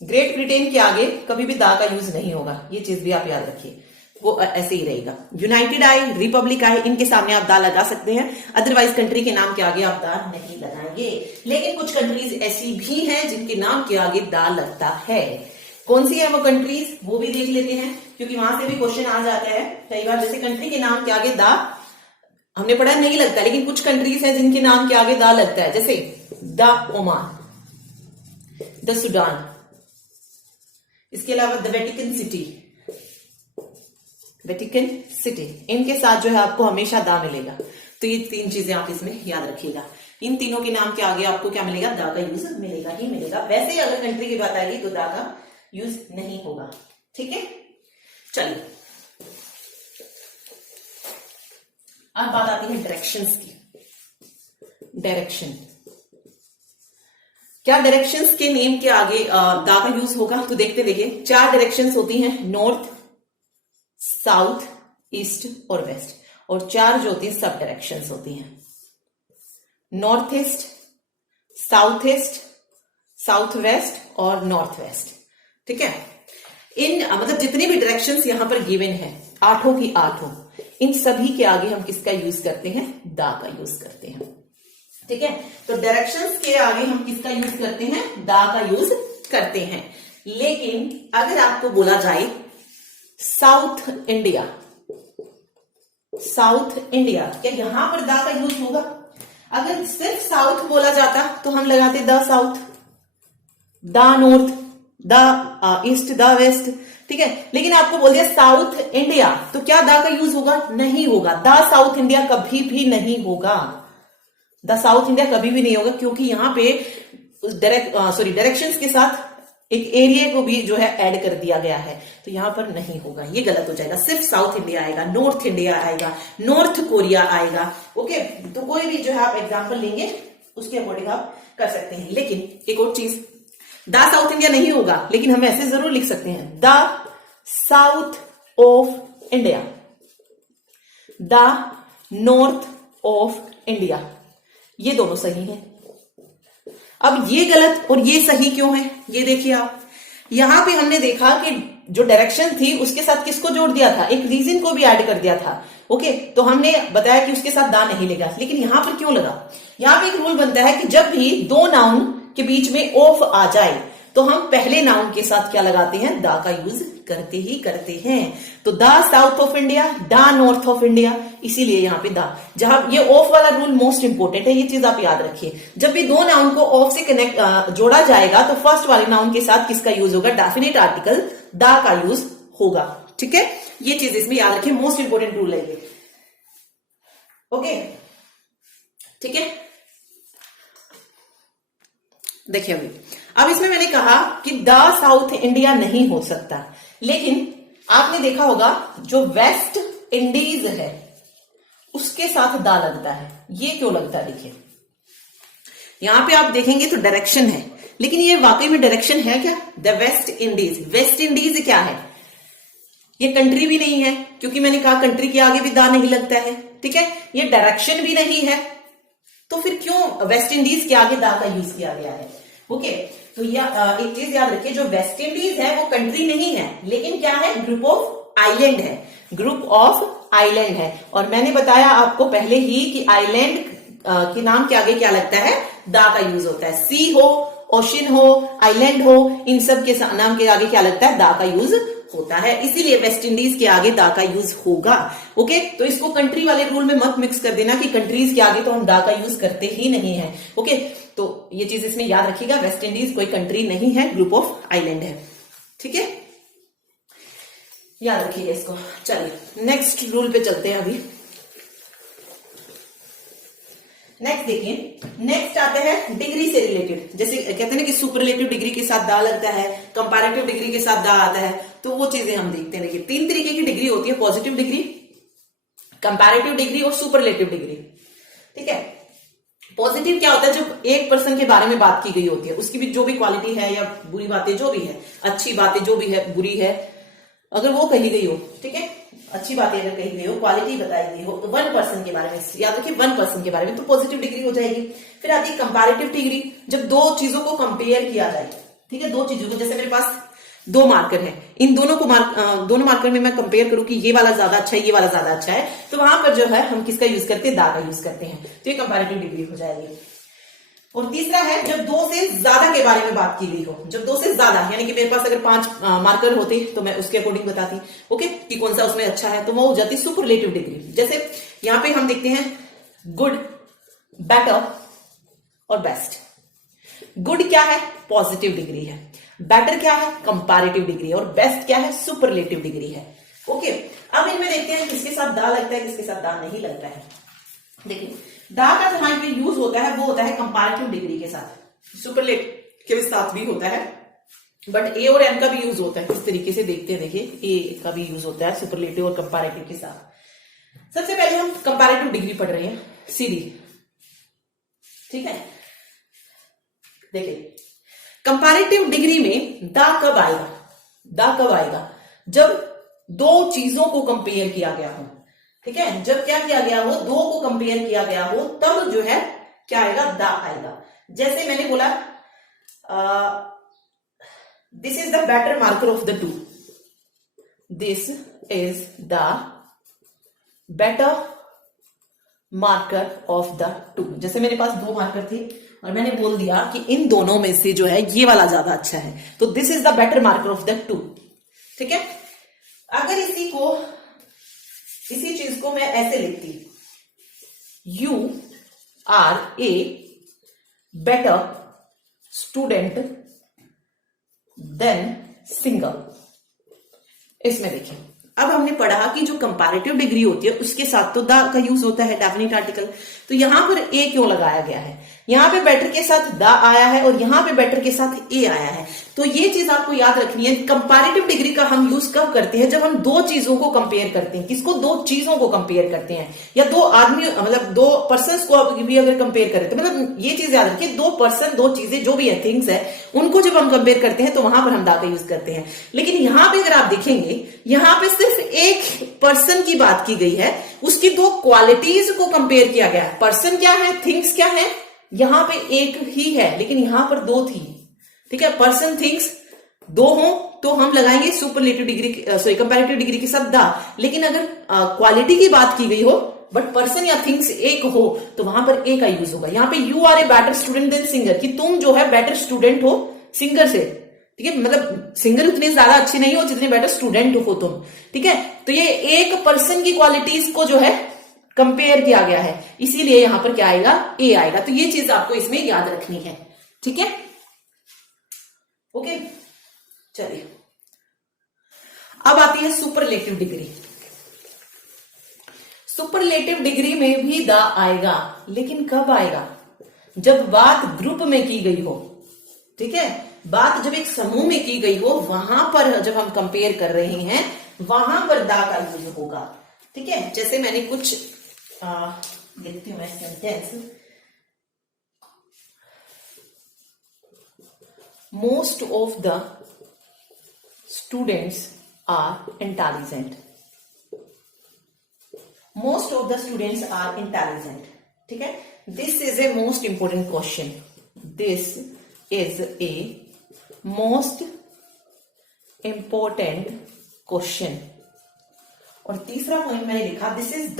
ग्रेट ब्रिटेन के आगे कभी भी दा का यूज नहीं होगा, ये चीज भी आप याद रखिए, वो ऐसे ही रहेगा। यूनाइटेड आए, रिपब्लिक आए, इनके सामने आप दा लगा सकते हैं, अदरवाइज कंट्री के नाम के आगे आप दा नहीं लगाएंगे। लेकिन कुछ कंट्रीज ऐसी भी हैं जिनके नाम के आगे दा लगता है। कौन सी है वो कंट्रीज, वो भी देख लेते हैं, क्योंकि वहां से भी क्वेश्चन आ जाता है कई बार। जैसे कंट्री के नाम के आगे दा हमने पढ़ा नहीं लगता, लेकिन कुछ कंट्रीज हैं जिनके नाम के आगे दा लगता है, जैसे द ओमान, द सूडान, इसके अलावा the Vatican city, Vatican city, इनके साथ जो है आपको हमेशा दा मिलेगा। तो ये 3 चीजें आप इसमें याद रखिएगा। इन तीनों के नाम के आगे आपको क्या मिलेगा? दा का यूज मिलेगा ही मिलेगा। वैसे ही अगर कंट्री की बात आएगी तो दा का यूज नहीं होगा, ठीक है। चलिए, अब बात आती है डायरेक्शंस की। डायरेक्शन, क्या डायरेक्शंस के नेम के आगे दा का यूज होगा? तो देखते देखिए, 4 डायरेक्शंस होती हैं, नॉर्थ, साउथ, ईस्ट और वेस्ट, और 4 जो होती हैं सब डायरेक्शंस होती हैं, north east, south east, south west और नॉर्थ वेस्ट, ठीक है। इन मतलब जितनी भी डायरेक्शंस यहां पर गिवन है, 8 की 8, इन सभी के आगे हम किसका यूज करते हैं? दा का यूज करते हैं, ठीक है। तो डायरेक्शंस के आगे हम किसका यूज करते हैं? दा का यूज करते हैं। लेकिन अगर आपको बोला जाए साउथ इंडिया, साउथ इंडिया, क्या यहां पर दा का यूज होगा? अगर सिर्फ साउथ बोला जाता तो हम लगाते the south, the north, the east, the west, ठीक है। लेकिन आपको बोल दिया साउथ इंडिया, तो क्या दा का यूज होगा? नहीं होगा। द साउथ इंडिया कभी भी नहीं होगा, द साउथ इंडिया कभी भी नहीं होगा, क्योंकि यहां पे डायरेक्शंस के साथ एक एरिया को भी जो है ऐड कर दिया गया है, तो यहां पर नहीं होगा, ये गलत हो जाएगा। सिर्फ साउथ इंडिया आएगा, नॉर्थ इंडिया आएगा, नॉर्थ कोरिया आएगा। ओके, तो कोई भी जो है आप एग्जांपल लेंगे उसके अकॉर्डिंग आप कर सकते हैं। लेकिन एक और चीज, द साउथ इंडिया नहीं होगा, लेकिन हम ऐसे जरूर लिख सकते हैं, the south of India, the north of India, ये दोनों सही है। अब ये गलत और ये सही क्यों है? ये देखिए आप, यहां पे हमने देखा कि जो डायरेक्शन थी उसके साथ किसको जोड़ दिया था? एक रीजन को भी ऐड कर दिया था। ओके, तो हमने बताया कि उसके साथ दा नहीं लेगा, लेकिन यहां पर क्यों लगा? यहां पे एक रूल बनता है कि जब भी दो नाउन के बीच में ऑफ आ जाए तो हम पहले नाउन के साथ क्या लगाते हैं? दा का यूज करते हैं। तो दा साउथ ऑफ इंडिया, दा नॉर्थ ऑफ इंडिया, इसीलिए यहां पे दा। जहां ये ऑफ वाला रूल मोस्ट इंपोर्टेंट है, ये चीज आप याद रखिए। जब भी दो नाउन को ऑफ से कनेक्ट जोड़ा जाएगा तो फर्स्ट वाले नाउन के साथ किसका यूज होगा? डेफिनेट आर्टिकल दा का यूज होगा। ठीक है, ये चीज इसमें याद रखिए, मोस्ट इंपोर्टेंट रूल है ये। ओके, ठीक है। देखिए अब इसमें मैंने कहा कि द साउथ इंडिया नहीं हो सकता, लेकिन आपने देखा होगा जो वेस्ट इंडीज है उसके साथ दा लगता है। ये क्यों लगता है? देखिए यहां पे आप देखेंगे तो डायरेक्शन है, लेकिन ये वाकई में डायरेक्शन है क्या? The West Indies, West Indies क्या है? ये कंट्री भी नहीं है, क्योंकि मैंने कहा कंट्री के आगे भी दा नहीं लगता है। ठीक है, ये डायरेक्शन भी नहीं है, तो फिर क्यों वेस्ट इंडीज के आगे दा का यूज किया गया है? ओके, तो एक चीज याद रखिए, जो वेस्ट इंडीज है वो कंट्री नहीं है, लेकिन क्या है? ग्रुप ऑफ आइलैंड है, ग्रुप ऑफ आइलैंड है। और मैंने बताया आपको पहले ही कि आइलैंड के नाम के आगे क्या लगता है? दा का यूज होता है। सी हो, ओशन हो, आइलैंड हो, इन सब के नाम के आगे क्या लगता है? दा का यूज होता है, इसीलिए वेस्ट इंडीज के आगे दा का यूज होगा। ओके, तो इसको कंट्री वाले रूल में मत मिक्स कर देना कि कंट्रीज के आगे तो हम दा का यूज करते ही नहीं है। ओके, तो ये चीज इसमें याद रखिएगा, वेस्ट इंडीज कोई कंट्री नहीं है, ग्रुप ऑफ आइलैंड है। ठीक है, याद रखिएगा इसको। चलिए नेक्स्ट रूल पे चलते हैं। अभी नेक्स्ट देखिए, नेक्स्ट आते हैं डिग्री से रिलेटेड। जैसे कहते हैं ना कि सुपरलेटिव डिग्री के साथ दा लगता है, कंपैरेटिव डिग्री के साथ दा आता है, तो वो चीजें हम देखते हैं। देखिए 3 तरीके की डिग्री होती है, पॉजिटिव डिग्री, कंपैरेटिव डिग्री और सुपरलेटिव डिग्री। ठीक है, पॉजिटिव क्या होता है? जब एक पर्सन के बारे में बात की गई होती है, उसकी भी जो भी क्वालिटी है या बुरी बातें जो भी है, अच्छी बातें जो भी है, बुरी है, अगर वो कही गई हो, ठीक है, अच्छी बातें अगर कही गई हो, क्वालिटी बताई गई हो, तो 1 पर्सन के बारे में, याद रखिए 1 पर्सन के बारे में, तो पॉजिटिव डिग्री हो जाएगी। फिर आती है कंपैरेटिव डिग्री, जब दो चीजों को कंपेयर किया जाए। ठीक है, दो चीजों को, जैसे मेरे पास 2 मार्कर है, इन दोनों को दोनों मार्कर में मैं कंपेयर करूं कि ये वाला ज्यादा अच्छा है, ये वाला ज्यादा अच्छा है, तो वहां पर जो है हम किसका यूज करते हैं? दा का यूज करते हैं, तो ये कंपैरेटिव डिग्री हो जाएगी। और तीसरा है जब 2 से ज्यादा के बारे में बात की गई हो। जब 2 से ज्यादा, यानी कि मेरे पास अगर 5 मार्कर होते तो मैं उसके अकॉर्डिंग बताती, ओके, कि कौन सा उसमें अच्छा है, तो वो हो जाती सुपरलेटिव डिग्री। जैसे यहां पे हम देखते हैं गुड, बेटर और बेस्ट। गुड क्या है? पॉजिटिव डिग्री है। बेटर क्या है? Comparative degree. और बेस्ट क्या है? सुपरलेटिव डिग्री है। ओके, अब इनमें देखते हैं किसके साथ दा लगता है, किसके साथ दा नहीं लगता है। देखिए दा का जहां पे यूज होता है वो होता है कंपैरेटिव डिग्री के साथ, सुपरलेटिव के साथ भी होता है, बट ए और एम का भी यूज होता है। इस तरीके से देखते हैं, देखिए ए का भी यूज होता है सुपरलेटिव और कंपैरेटिव के साथ। सबसे पहले हम कंपैरेटिव डिग्री पढ़ रहे हैं, सीधी। ठीक है, देखिए कंपैरेटिव डिग्री में दा कब आएगा? दा कब आएगा? जब 2 चीजों को कंपेयर किया गया हो। ठीक है, जब क्या किया गया हो? 2 को कंपेयर किया गया हो, तब जो है क्या आएगा? दा आएगा। जैसे मैंने बोला this is the better marker of the 2, this is the better marker of the 2। जैसे मेरे पास 2 मार्कर थे और मैंने बोल दिया कि इन दोनों में से जो है ये वाला ज्यादा अच्छा है, तो this is the better marker of the 2। ठीक है, अगर इसी चीज को मैं ऐसे लिखती, you are a better student than single. इसमें देखिए अब हमने पढ़ा कि जो कंपैरेटिव डिग्री होती है उसके साथ तो दा का यूज होता है, डेफिनेट आर्टिकल। तो यहां पर ए क्यों लगाया गया है? यहां पे बेटर के साथ दा आया है और यहां पे बेटर के साथ ए आया है। तो ये चीज आपको याद रखनी है, कंपैरेटिव डिग्री का हम यूज कब करते हैं? जब हम 2 चीजों को कंपेयर करते हैं। किसको? 2 चीजों को कंपेयर करते हैं, या 2 आदमी, मतलब 2 पर्सन को भी अगर कंपेयर करें, तो मतलब ये चीज याद रखिए, 2 पर्सन, 2 चीजें जो भी है, थिंग्स है, उनको जब हम कंपेयर करते हैं तो वहां पर हम दा का यूज करते हैं। लेकिन यहां पे अगर आप देखेंगे, यहां पे सिर्फ एक पर्सन की बात की गई है, उसकी 2 क्वालिटीज को कंपेयर किया गया है। पर्सन क्या है, थिंग्स क्या है, यहां पे एक ही है, लेकिन यहां पर 2 थी। ठीक है, पर्सन, थिंग्स, दो हो तो हम लगाएंगे superlative degree, sorry comparative degree के साथ दा। लेकिन अगर क्वालिटी की बात की गई हो बट पर्सन या थिंग्स एक हो तो वहां पर ए का यूज होगा। यहाँ पे you are a better student than singer, कि तुम जो है बेटर स्टूडेंट हो सिंगर से, ठीक है, मतलब सिंगर उतने ज्यादा अच्छे नहीं हो जितने बेटर स्टूडेंट हो तुम, ठीक है। तो ये एक पर्सन की क्वालिटीज को जो है कंपेयर किया गया है, इसीलिए यहां पर क्या आएगा, ए आएगा। तो ये चीज आपको इसमें याद रखनी है, ठीक है, ओके। चलिए अब आती है सुपरलेटिव डिग्री। सुपरलेटिव डिग्री में भी द आएगा, लेकिन कब आएगा, जब बात ग्रुप में की गई हो, ठीक है, बात जब एक समूह में की गई हो, वहां पर जब हम कंपेयर कर रहे हैं वहां पर दा का यूज होगा, ठीक है। जैसे मैंने कुछ लिखती हूं मैं sentence, most of the students are intelligent, most of the students are intelligent, ठीक है। This is a most important question, this is a most important question. और तीसरा पॉइंट मैंने लिखा this is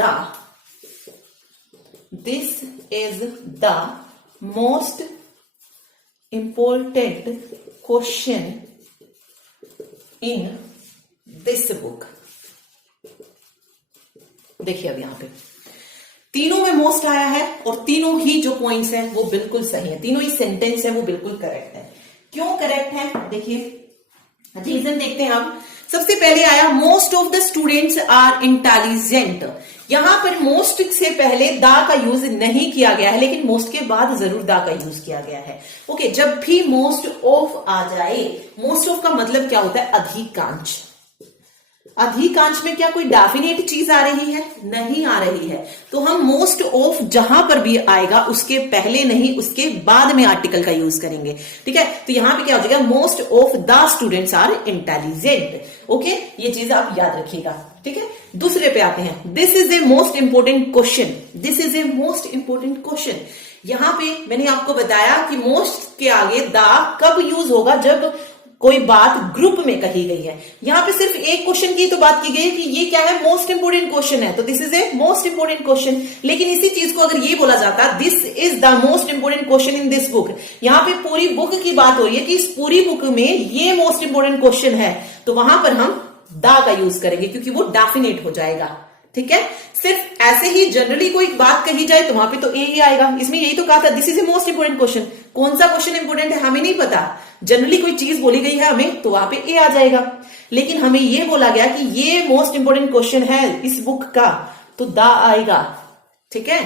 the most important question in this book. देखिए अब यहां पे तीनों में मोस्ट आया है और तीनों ही जो पॉइंट्स हैं वो बिल्कुल सही है, तीनों ही सेंटेंस है वो बिल्कुल करेक्ट है। क्यों करेक्ट है, देखिए रीजन देखते हैं हम। सबसे पहले आया most of the students are intelligent. यहां पर मोस्ट से पहले दा का यूज नहीं किया गया है, लेकिन मोस्ट के बाद जरूर दा का यूज किया गया है, ओके। जब भी मोस्ट ऑफ आ जाए, मोस्ट ऑफ का मतलब क्या होता है, अधिकांश। अधिकांश में क्या कोई डेफिनेट चीज आ रही है, नहीं आ रही है, तो हम मोस्ट ऑफ जहां पर भी आएगा उसके पहले नहीं उसके बाद में आर्टिकल का यूज करेंगे, ठीक है। तो यहां पे क्या हो जाएगा, most of the students are intelligent, okay, ये चीज आप याद रखिएगा, ठीक है। दूसरे पे आते हैं, this is a most important question, this is a most important question. यहां पे मैंने आपको बताया कि मोस्ट के आगे द कब यूज होगा, जब कोई बात ग्रुप में कही गई है। यहां पे सिर्फ एक क्वेश्चन की तो बात की गई है कि ये क्या है, मोस्ट इंपोर्टेंट क्वेश्चन है, तो this is a most important question. लेकिन इसी चीज को अगर ये बोला जाता, this is the most important question in this book, यहां पे पूरी बुक की बात हो रही है कि इस पूरी बुक में ये मोस्ट इंपोर्टेंट क्वेश्चन है, तो वहां पर हम द का यूज करेंगे क्योंकि वो डेफिनेट हो जाएगा, ठीक है। सिर्फ ऐसे ही जनरली कोई बात कही जाए तो वहां पे तो ए ही आएगा। इसमें यही तो कहा था, this is a most important question. कौन सा क्वेश्चन इंपोर्टेंट है हमें नहीं पता, जनरली कोई चीज बोली गई है हमें तो वहां पे ए आ जाएगा। लेकिन हमें ये बोला गया कि ये मोस्ट इंपोर्टेंट क्वेश्चन है इस बुक का, तो द आएगा, ठीक है।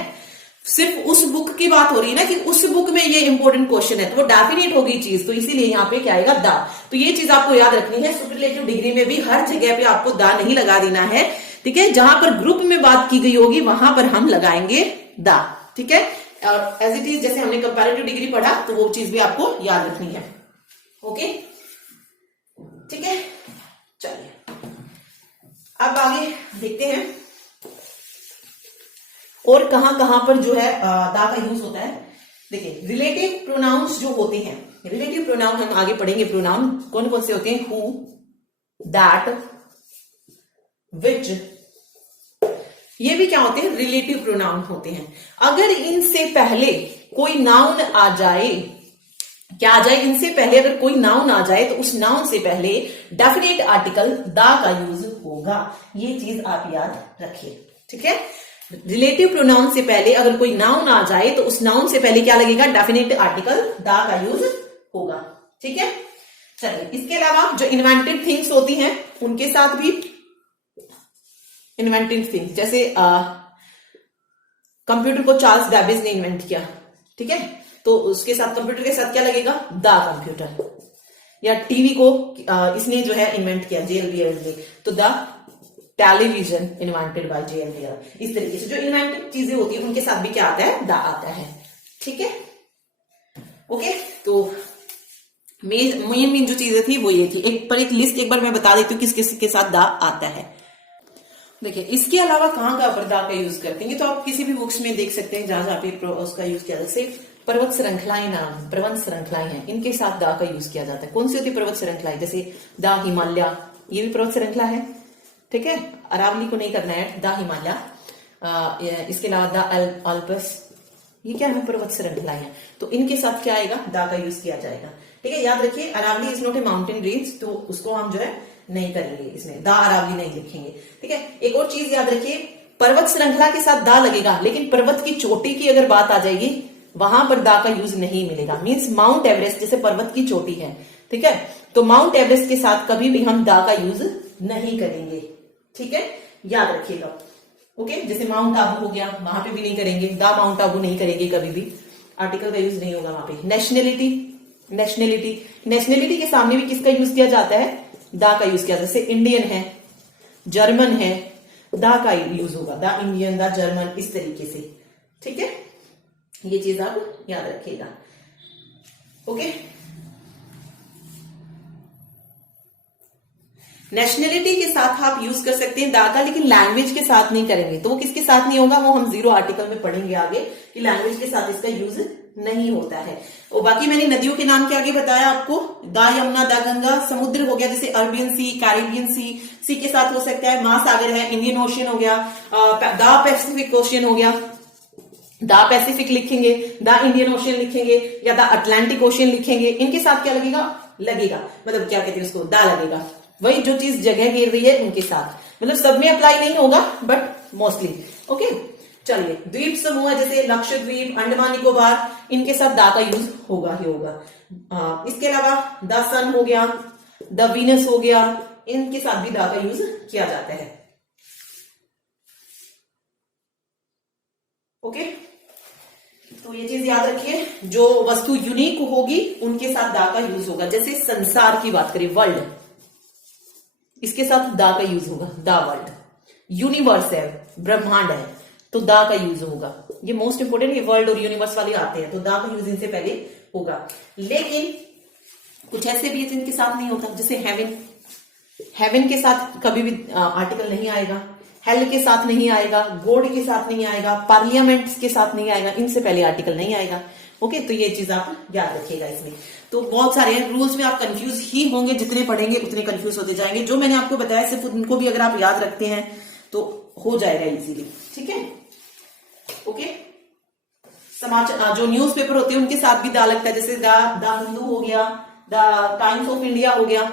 सिर्फ उस बुक की बात हो रही है ना कि उस बुक में ये इंपोर्टेंट क्वेश्चन है, तो वो डेफिनेट होगी चीज, तो इसीलिए यहाँ पे क्या आएगा, द। तो ये चीज आपको याद रखनी है। सुपरलेटिव डिग्री में भी हर जगह पे आपको द नहीं लगा देना है, ठीक है। जहां पर ग्रुप में बात की गई होगी वहां पर हम लगाएंगे द, ठीक है। और एज इट इज जैसे हमने कंपैरेटिव डिग्री पढ़ा तो वो चीज भी आपको याद रखनी है, ओके, ठीक है। चलिए अब आगे देखते हैं और कहां पर जो है दा का यूज होता है। देखिए रिलेटिव प्रोनाउंस जो होते हैं, रिलेटिव प्रोनाउन हम आगे पढ़ेंगे। प्रोनाउन कौन कौन से होते हैं, हु, दैट, विच, ये भी क्या होते हैं, रिलेटिव प्रोनाउन होते हैं। अगर इनसे पहले कोई नाउन आ जाए, क्या आ जाए, इनसे पहले अगर कोई नाउन आ जाए तो उस नाउन से पहले डेफिनेट आर्टिकल द का यूज होगा, ये चीज आप याद रखिए, ठीक है। रिलेटिव प्रोनाउन से पहले अगर कोई नाउन आ जाए तो उस नाउन से पहले क्या लगेगा, डेफिनेट आर्टिकल द का यूज होगा, ठीक है। चलिए इसके अलावा जो इन्वेंटिव थिंग्स होती हैं उनके साथ भी इन्वेंटिव थिंग्स, जैसे कंप्यूटर को चार्ल्स बेबेज ने इन्वेंट किया, ठीक है, तो उसके साथ कंप्यूटर के साथ क्या लगेगा, द कंप्यूटर। या टीवी को इसने जो है इन्वेंट किया, जेएल बियर ने, तो the television invented by J L Baird. इस तरीके से जो इन्वेंटिव चीजें होती है उनके साथ भी क्या आता है, द आता है, ठीक है, ओके। तो मेन जो चीजें थी वो ये थी। एक लिस्ट एक बार मैं बता देती हूँ किस किस के साथ द आता है। देखिए इसके अलावा कहाँ पर द का यूज करते हैं, तो आप किसी भी बुक्स में देख सकते हैं जहां पे उसका यूज किया जाए। पर्वत श्रृंखलाएं नाम, पर्वत श्रृंखलाएं हैं, इनके साथ दा का यूज किया जाता है। कौन सी होती है पर्वत श्रृंखलाएं? जैसे दा हिमालय, ये भी पर्वत श्रृंखला है, ठीक है। अरावली को नहीं करना है, दा हिमालय। इसके अलावा दा अल्पस, ये क्या है? पर्वत श्रृंखलाएं हैं। तो इनके साथ क्या आएगा? दा का यूज किया जाएगा, ठीक है। याद रखिए Aravalli is not a mountain range, तो उसको हम जो है नहीं करेंगे, इसमें दा अरावली नहीं लिखेंगे, ठीक है। एक और चीज याद रखिए, पर्वत श्रृंखला के साथ दा लगेगा, लेकिन पर्वत की चोटी की अगर बात आ जाएगी वहां पर दा का यूज नहीं मिलेगा। मींस माउंट एवरेस्ट जैसे पर्वत की चोटी है, ठीक है, तो माउंट एवरेस्ट के साथ कभी भी हम दा का यूज नहीं करेंगे, ठीक है, याद रखिएगा। ओके, जैसे माउंट आबू हो गया, वहां पे भी नहीं करेंगे, दा माउंट आबू नहीं करेंगे, कभी भी आर्टिकल का यूज नहीं होगा वहां पे। नेशनलिटी, नेशनलिटी, नेशनलिटी के सामने भी किसका यूज किया जाता है? दा का यूज किया जाता है। जैसे इंडियन है, जर्मन है, दा का यूज होगा, दा इंडियन, दा जर्मन, इस तरीके से, ठीक है। ये चीज आप याद रखिएगा। ओके, नेशनलिटी के साथ आप यूज कर सकते हैं दा का, लेकिन लैंग्वेज के साथ नहीं करेंगे। तो वो किसके साथ नहीं होगा? वो हम जीरो आर्टिकल में पढ़ेंगे आगे कि लैंग्वेज के साथ इसका यूज नहीं होता है। और बाकी मैंने नदियों के नाम के आगे बताया आपको, दा यमुना, दा गंगा। समुद्र हो गया जैसे अरबियन सी, कैरिबियन सी के साथ हो सकता है। महासागर है, इंडियन ओशियन हो गया, दा पैसिफिक ओशियन हो गया, दा पैसिफिक लिखेंगे, दा इंडियन ओशियन लिखेंगे, या दा अटलांटिक ओशियन लिखेंगे। इनके साथ क्या लगेगा? लगेगा, मतलब क्या कहते हैं उसको, दा लगेगा। वही जो चीज जगह घेर रही है उनके साथ, मतलब सब में अप्लाई नहीं होगा बट मोस्टली। ओके, चलिए, द्वीप समूह है जैसे लक्षद्वीप, अंडमान निकोबार, इनके साथ दा का यूज होगा ही होगा। इसके अलावा द सन हो गया, द वीनस हो गया, इनके साथ भी दा का यूज किया जाता है। ओके, तो ये चीज याद रखिए, जो वस्तु यूनिक होगी उनके साथ दा का यूज होगा। जैसे संसार की बात करें, वर्ल्ड, इसके साथ दा का यूज होगा, दा वर्ल्ड। यूनिवर्स है, ब्रह्मांड है, तो दा का यूज होगा। ये मोस्ट इंपोर्टेंट, ये वर्ल्ड और यूनिवर्स वाले आते हैं, तो दा का यूज इनसे पहले होगा। लेकिन कुछ ऐसे भी है जिनके साथ नहीं होता, जैसे हेवन, हेवन के साथ कभी भी आर्टिकल नहीं आएगा, हेल के साथ नहीं आएगा, गॉड के साथ नहीं आएगा, पार्लियामेंट के साथ नहीं आएगा, इनसे पहले आर्टिकल नहीं आएगा। ओके, तो ये चीज आप याद रखिएगा। इसमें तो बहुत सारे हैं रूल्स में, आप कंफ्यूज ही होंगे, जितने पढ़ेंगे उतने कंफ्यूज होते जाएंगे। जो मैंने आपको बताया सिर्फ उनको भी अगर आप याद रखते हैं तो हो जाएगा इजीली, ठीक है। ओके, समाचार जो न्यूज़पेपर होते हैं उनके साथ भी दा लगता है, जैसे द हिंदू हो गया, द टाइम्स ऑफ इंडिया हो गया।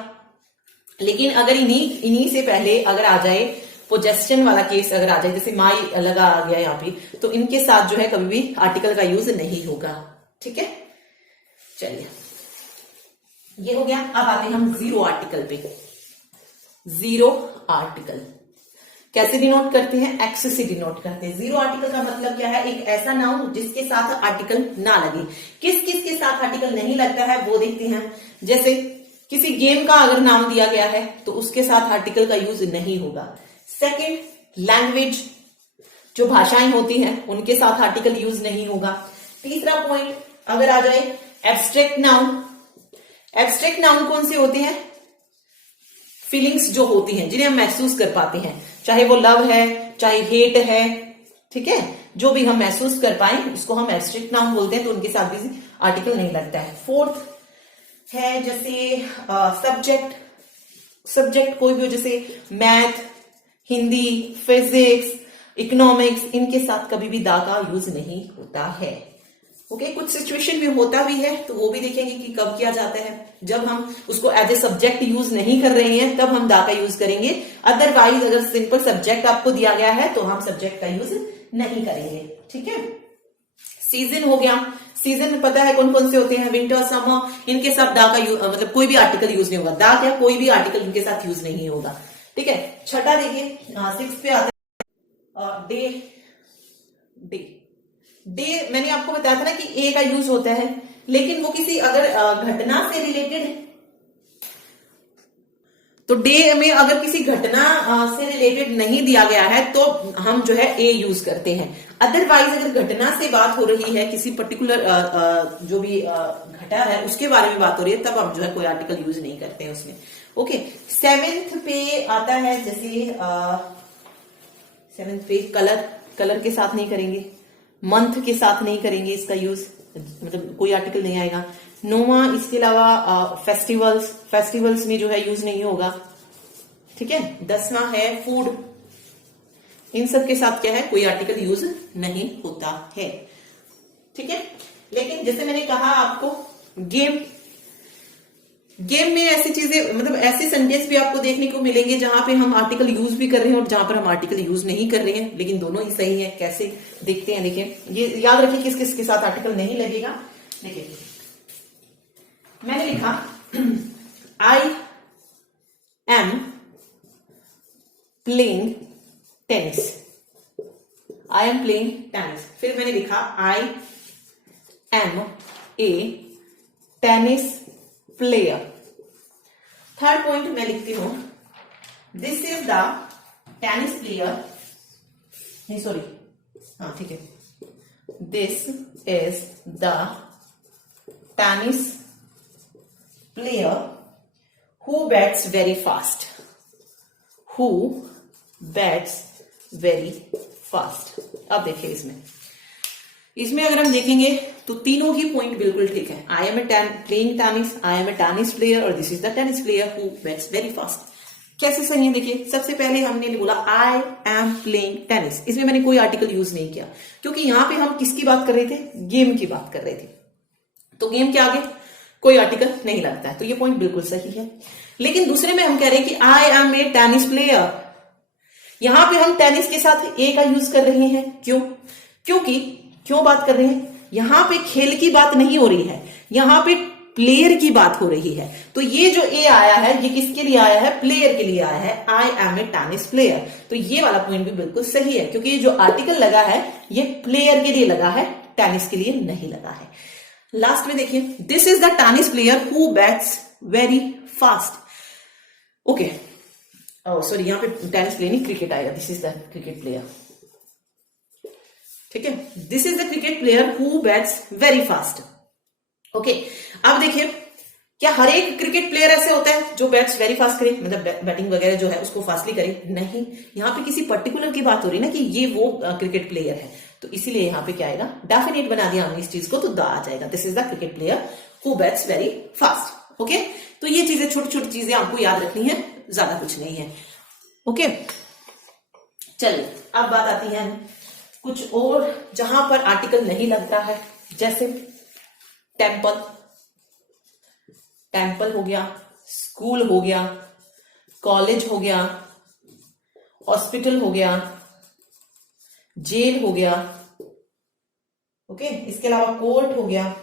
लेकिन अगर इन्हीं से पहले अगर आ जाए पोजेशन वाला केस अगर आ जाए, जैसे माई लगा आ गया यहाँ पे, तो इनके साथ जो है कभी भी आर्टिकल का यूज नहीं होगा, ठीक है। चलिए, ये हो गया। अब आते हैं हम जीरो आर्टिकल पे। जीरो आर्टिकल कैसे डिनोट करते हैं? एक्स से डिनोट करते हैं। जीरो आर्टिकल का मतलब क्या है? एक ऐसा नाउन जिसके साथ आर्टिकल ना लगे। किस किस के साथ आर्टिकल नहीं लगता है वो देखते हैं। जैसे किसी गेम का अगर नाम दिया गया है तो उसके साथ आर्टिकल का यूज नहीं होगा। सेकंड, लैंग्वेज, जो भाषाएं होती हैं उनके साथ आर्टिकल यूज नहीं होगा। तीसरा पॉइंट अगर आ जाए एब्स्ट्रैक्ट नाउन। एब्स्ट्रैक्ट नाउन कौन से होते हैं? फीलिंग्स जो होती हैं जिन्हें हम महसूस कर पाते हैं, चाहे वो लव है, चाहे हेट है, ठीक है, जो भी हम महसूस कर पाए उसको हम एब्स्ट्रैक्ट नाउन बोलते हैं, तो उनके साथ भी आर्टिकल नहीं लगता है। फोर्थ है जैसे सब्जेक्ट। सब्जेक्ट कोई भी हो, जैसे मैथ, हिंदी, फिजिक्स, इकोनॉमिक्स, इनके साथ कभी भी दा का यूज नहीं होता है। ओके, कुछ सिचुएशन में होता भी है तो वो भी देखेंगे कि कब किया जाता है। जब हम उसको एज ए सब्जेक्ट यूज नहीं कर रहे हैं तब हम दा का यूज करेंगे। अदरवाइज अगर सिंपल सब्जेक्ट आपको दिया गया है तो हम सब्जेक्ट का यूज नहीं करेंगे, ठीक है। सीजन हो गया। सीजन में पता है कौन कौन से होते हैं? विंटर, समर, इनके साथ दा का यूज मतलब कोई भी आर्टिकल यूज नहीं होगा। दा क्या, कोई भी आर्टिकल इनके साथ यूज नहीं होगा, ठीक है। छठा देखिए, 6 पे आता है डे। डे डे मैंने आपको बताया था ना कि ए का यूज होता है, लेकिन वो किसी अगर घटना से रिलेटेड है तो डे में अगर किसी घटना से रिलेटेड नहीं दिया गया है तो हम जो है ए यूज करते हैं। अदरवाइज अगर घटना से बात हो रही है, किसी पर्टिकुलर जो भी घटा है उसके बारे में बात हो रही है, तब हम जो है कोई आर्टिकल यूज नहीं करते हैं उसमें। ओके, 7th पे आता है जैसे 7th पे कलर। कलर के साथ नहीं करेंगे, मंथ के साथ नहीं करेंगे इसका यूज, मतलब कोई आर्टिकल नहीं आएगा। नौवां, इसके अलावा फेस्टिवल्स में जो है यूज नहीं होगा, ठीक है। 10वां है फूड, इन सब के साथ क्या है, कोई आर्टिकल यूज नहीं होता है, ठीक है। लेकिन जैसे मैंने कहा आपको, गेम में ऐसी चीजें, मतलब ऐसे सेंटेंस भी आपको देखने को मिलेंगे जहां पे हम आर्टिकल यूज भी कर रहे हैं और जहां पर हम आर्टिकल यूज नहीं कर रहे हैं, लेकिन दोनों ही सही है। कैसे देखते हैं, देखिए, ये याद रखिए किस किस के साथ आर्टिकल नहीं लगेगा। देखिए, मैंने लिखा I am playing tennis, I am playing tennis. फिर मैंने लिखा I am a tennis player. Third point मैं लिखती हूं, this is the tennis player, नहीं सॉरी, हाँ ठीक है, this is the tennis player who bats very fast, who bats very fast. अब देखिए, इसमें अगर हम देखेंगे तो तीनों ही पॉइंट बिल्कुल ठीक है। I am a playing tennis, I am a tennis player और this is the tennis player who bats very fast. कैसे सही है, देखिए, सबसे पहले हमने बोला आई एम प्लेइंग टेनिस, इसमें मैंने कोई आर्टिकल यूज नहीं किया क्योंकि यहां पे हम किसकी बात कर रहे थे, गेम की बात कर रहे थे, तो गेम के आगे कोई आर्टिकल नहीं लगता है, तो ये पॉइंट बिल्कुल सही है। लेकिन दूसरे में हम कह रहे हैं कि I am a tennis player, यहां पे हम टेनिस के साथ ए का यूज कर रहे हैं, क्यों बात कर रहे हैं, यहां पे खेल की बात नहीं हो रही है, यहां पे प्लेयर की बात हो रही है। तो ये जो ए आया है, ये किसके लिए आया है, प्लेयर के लिए आया है, I am a tennis player. तो ये वाला पॉइंट भी बिल्कुल सही है क्योंकि ये जो आर्टिकल लगा है ये प्लेयर के लिए लगा है, टेनिस के लिए नहीं लगा है। लास्ट में देखिए, this is the tennis player who bats very fast. Okay, sorry, यहां पे टेनिस प्लेयर नहीं, क्रिकेट आएगा, this is the cricket player, ठीक है, this is the cricket player who bats very fast. Okay, अब देखिए, क्या हर एक क्रिकेट प्लेयर ऐसे होता है जो बैट्स वेरी फास्ट करे, मतलब बैटिंग वगैरह जो है उसको फास्टली करे, नहीं, यहां पे किसी पर्टिकुलर की बात हो रही है ना कि ये वो क्रिकेट प्लेयर है, तो इसीलिए यहां पे क्या आएगा, डेफिनेट बना दिया हमने इस चीज को, तो द आ जाएगा, this is the cricket player who bats very fast. Okay, तो ये चीजें, छोटी छोटी चीजें आपको याद रखनी है, ज्यादा कुछ नहीं है। ओके, चलिए, अब बात आती है कुछ और जहां पर आर्टिकल नहीं लगता है, जैसे टेम्पल हो गया, स्कूल हो गया, कॉलेज हो गया, हॉस्पिटल हो गया, जेल हो गया, ओके, इसके अलावा कोर्ट हो गया,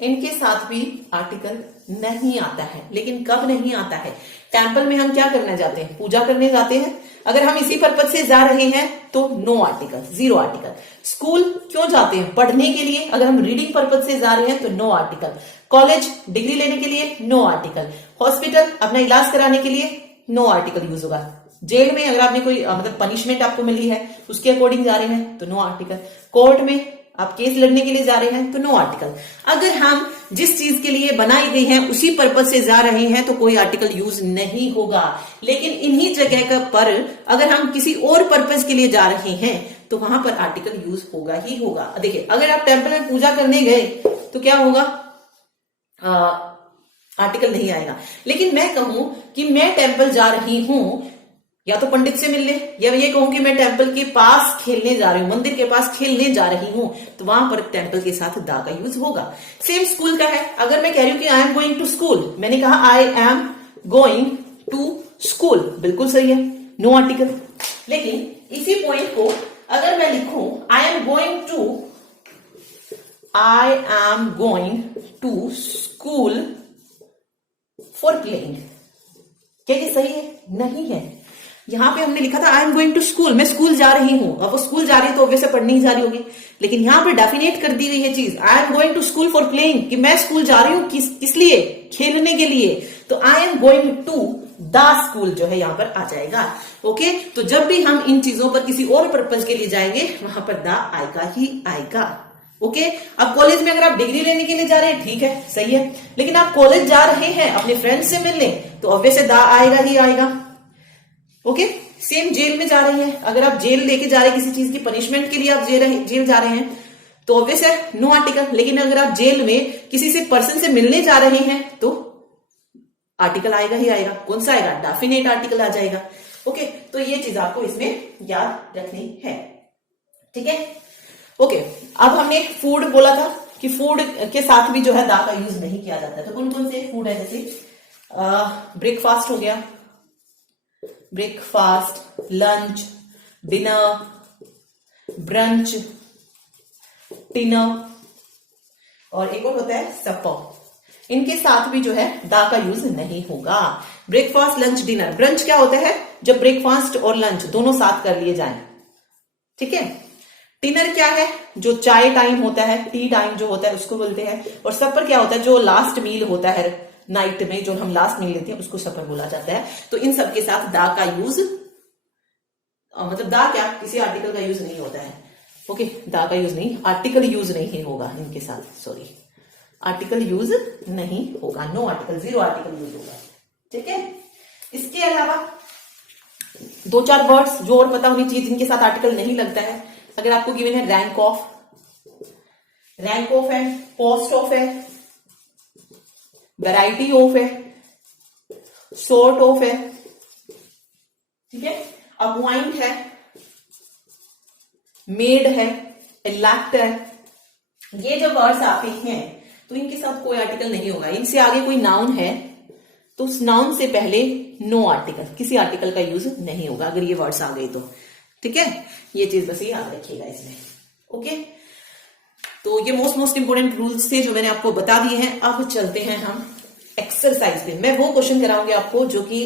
इनके साथ भी आर्टिकल नहीं आता है। लेकिन कब नहीं आता है, टेम्पल में हम क्या करने जाते हैं, पूजा करने जाते हैं, अगर हम इसी पर्पज से जा रहे हैं तो no article, zero article. School क्यों जाते हैं, पढ़ने के लिए, अगर हम रीडिंग पर्पज से जा रहे हैं तो नो आर्टिकल। कॉलेज डिग्री लेने के लिए नो आर्टिकल। हॉस्पिटल अपना इलाज कराने के लिए नो आर्टिकल यूज होगा। जेल में अगर आपने कोई मतलब पनिशमेंट आपको मिली है उसके अकॉर्डिंग जा रहे हैं तो नो आर्टिकल। कोर्ट में आप केस लड़ने के लिए जा रहे हैं तो नो आर्टिकल। अगर हम जिस चीज के लिए बनाई गई है उसी पर्पज से जा रहे हैं तो कोई आर्टिकल यूज नहीं होगा। लेकिन इन्हीं जगह पर अगर हम किसी और पर्पज के लिए जा रहे हैं तो वहां पर आर्टिकल यूज होगा ही होगा। देखिए, अगर आप टेम्पल में पूजा करने गए तो क्या होगा, आर्टिकल नहीं आएगा। लेकिन मैं कहूं कि मैं टेम्पल जा रही हूं, या तो पंडित से मिलने, या ये कहूं कि मैं टेम्पल के पास खेलने जा रही हूं, मंदिर के पास खेलने जा रही हूं, तो वहां पर टेम्पल के साथ दा का यूज होगा। सेम स्कूल का है, अगर मैं कह रही हूं कि I am going to school, मैंने कहा I am going to school, बिल्कुल सही है, नो आर्टिकल। लेकिन इसी पॉइंट को अगर मैं लिखूं I am going to school for playing, क्या ये सही है, नहीं है। यहां पे हमने लिखा था I am going to school, मैं स्कूल जा रही हूं, अब वो स्कूल जा रही है तो ऑब्वियसली पढ़ने ही जा रही होगी। लेकिन यहां पे डेफिनेट कर दी गई है चीज, I am going to school for playing, कि मैं स्कूल जा रही हूं किस लिए, खेलने के लिए। तो I am going to the school जो है यहां पर आ जाएगा। ओके, तो जब भी हम इन चीजों पर किसी और पर्पज के लिए जाएंगे वहां पर द आएगा ही आएगा। ओके, अब कॉलेज में अगर आप डिग्री लेने के लिए जा रहे हैं, ठीक है, सही है, लेकिन आप कॉलेज जा रहे हैं अपने फ्रेंड से मिलने तो ऑब्वियसली द आएगा ही आएगा। ओके, सेम जेल में जा रहे हैं, अगर आप जेल लेके जा रहे हैं किसी चीज की पनिशमेंट के लिए आप जेल जा रहे हैं तो ऑब्वियस है नो आर्टिकल। लेकिन अगर आप जेल में किसी से पर्सन से मिलने जा रहे हैं तो आर्टिकल आएगा ही आएगा। कौन सा आएगा? डेफिनेट आर्टिकल आ जाएगा। ओके, तो ये चीज आपको इसमें याद रखनी है। ठीक है, ओके। अब हमने फूड बोला था कि फूड के साथ भी जो है दा का यूज नहीं किया जाता है। तो कौन कौन से फूड है? जैसे ब्रेकफास्ट हो गया, breakfast, lunch, dinner, brunch, dinner, और एक और होता है सपर। इनके साथ भी जो है दा का यूज नहीं होगा। Breakfast, lunch, dinner. ब्रंच क्या होता है? जब ब्रेकफास्ट और लंच दोनों साथ कर लिए जाएं। ठीक है। डिनर क्या है? जो चाय टाइम होता है, टी टाइम जो होता है उसको बोलते हैं। और सपर क्या होता है? जो लास्ट मील होता है नाइट में, जो हम लास्ट मील लेते हैं उसको सपर बोला जाता है। तो इन सब के साथ दा का यूज, मतलब दा क्या, किसी आर्टिकल का यूज नहीं होता है। ओके, दा का यूज नहीं, आर्टिकल यूज नहीं होगा इनके साथ, सॉरी, आर्टिकल यूज नहीं होगा। No article, zero article use होगा। ठीक है। इसके अलावा दो चार वर्ड्स जो और पता होनी चाहिए जिनके साथ आर्टिकल नहीं लगता है। अगर आपको गिवन है रैंक ऑफ, रैंक ऑफ है, पोस्ट ऑफ है, वैरायटी ऑफ है, सॉर्ट ऑफ है, ठीक है, अपॉइंट है, मेड है, इलेक्ट है, ये जो वर्ड्स आते हैं तो इनके साथ कोई आर्टिकल नहीं होगा। इनसे आगे कोई नाउन है तो उस नाउन से पहले नो आर्टिकल, किसी आर्टिकल का यूज नहीं होगा अगर ये वर्ड्स आ गए तो। ठीक है, ये चीज बस याद रखिएगा इसमें। ओके, तो ये मोस्ट इंपोर्टेंट रूल्स थे जो मैंने आपको बता दिए हैं। अब चलते हैं हम एक्सरसाइज पे। मैं वो क्वेश्चन कराऊंगी आपको जो कि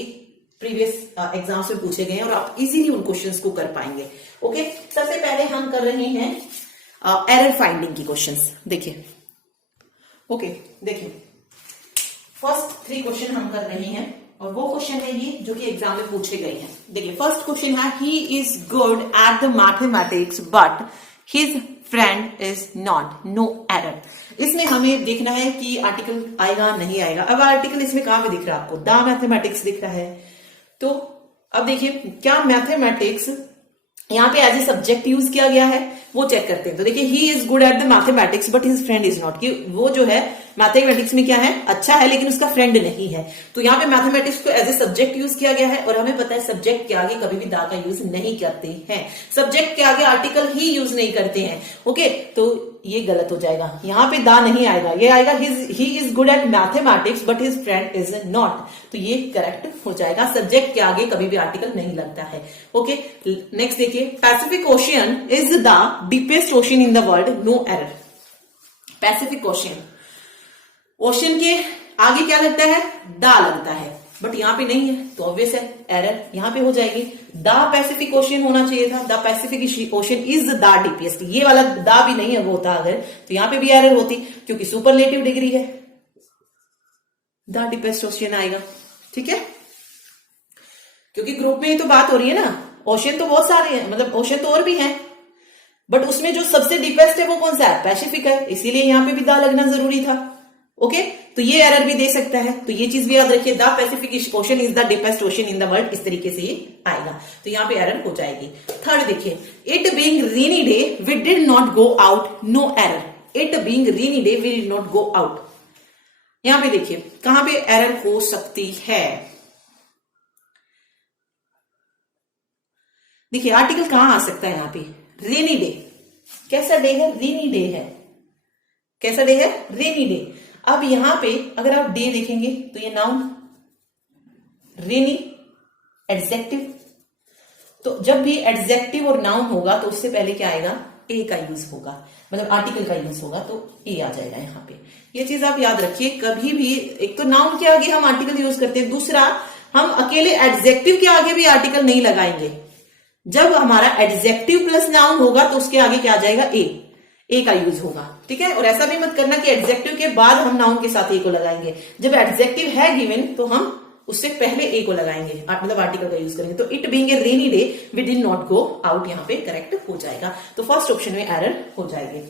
प्रीवियस एग्जाम्स में पूछे गए हैं और आप इजीली उन क्वेश्चंस को कर पाएंगे। ओके, सबसे पहले हम कर रहे हैं एरर फाइंडिंग की क्वेश्चंस। देखिए, ओके, देखिए, फर्स्ट 3 क्वेश्चन हम कर रहे हैं और वो क्वेश्चन है ये जो कि एग्जाम में पूछे गए हैं। देखिए, फर्स्ट क्वेश्चन है, he is good at the mathematics but his friend is not, no error. इसमें हमें देखना है कि आर्टिकल आएगा नहीं आएगा। अब आर्टिकल इसमें कहां पे दिख रहा है आपको? द मैथमेटिक्स दिख रहा है। तो अब देखिए, क्या मैथमेटिक्स यहां पे एज ए सब्जेक्ट यूज किया गया है वो चेक करते हैं। तो देखिए, ही is good at the mathematics but his friend is not, कि वो जो है मैथमेटिक्स में क्या है, अच्छा है, लेकिन उसका फ्रेंड नहीं है। तो यहाँ पे मैथमेटिक्स को एज ए सब्जेक्ट यूज किया गया है और हमें पता है सब्जेक्ट के आगे कभी भी दा का यूज नहीं करते हैं। सब्जेक्ट के आगे आर्टिकल ही यूज नहीं करते हैं। ओके, तो ये गलत हो जाएगा, यहाँ पे दा नहीं आएगा, ये आएगा ही is good at mathematics but his friend is not. तो ये करेक्ट हो जाएगा, सब्जेक्ट के आगे कभी भी आर्टिकल नहीं लगता है। ओके, नेक्स्ट देखिए, Pacific Ocean is the deepest ocean in the world, no error. Pacific Ocean, ocean के आगे क्या लगता है? दा लगता है, बट यहां पे नहीं है तो ऑब्वियस है एरर यहां पे हो जाएगी। द पैसिफिक ओशियन होना चाहिए था, the Pacific Ocean is the deepest. ये वाला द भी नहीं है, वो होता अगर तो यहां पे भी एरर होती क्योंकि सुपरलेटिव डिग्री है, द डीपेस्ट ओशियन आएगा। ठीक है, क्योंकि ग्रुप में ही तो बात हो रही है ना, ओशियन तो बहुत सारे हैं, मतलब ओशियन तो और भी हैं, बट उसमें जो सबसे डीपेस्ट है वो कौन सा है? पैसिफिक है, इसीलिए यहां पे भी दा लगना जरूरी था। ओके, तो ये एरर भी दे सकता है, तो ये चीज भी याद रखिए, the Pacific Ocean is the deepest ocean in the world, इस तरीके से ये आएगा, तो यहां पे एरर हो जाएगी। थर्ड देखिए, it being rainy day we did not go out, no error. It being rainy day we did not go out, यहां पे देखिए कहां पे एरर हो सकती है। देखिए, आर्टिकल कहां आ सकता है यहां पे? रेनी डे, कैसा डे है? रेनी डे है। कैसा डे है? Rainy day. अब यहां पे अगर आप डे देखेंगे तो ये नाउन, रेनी एडजेक्टिव, तो जब भी एडजेक्टिव और नाउन होगा तो उससे पहले क्या आएगा? ए का यूज होगा, मतलब आर्टिकल का यूज होगा, तो ए आ जाएगा यहां पे। ये चीज आप याद रखिए, कभी भी एक तो नाउन के आगे हम आर्टिकल यूज करते हैं, दूसरा हम अकेले एडजेक्टिव के आगे भी आर्टिकल नहीं लगाएंगे। जब हमारा एडजेक्टिव प्लस नाउन होगा तो उसके आगे क्या आ जाएगा? ए का यूज होगा। ठीक है, और ऐसा भी मत करना कि एडजेक्टिव के बाद हम नाउन के साथ ए को लगाएंगे। जब एडजेक्टिव है गिवन तो हम उससे पहले ए को लगाएंगे, मतलब आर्टिकल का यूज करेंगे। तो it being a rainy day we did not go out, यहां पे करेक्ट हो जाएगा। तो फर्स्ट ऑप्शन में एरर हो जाएगी।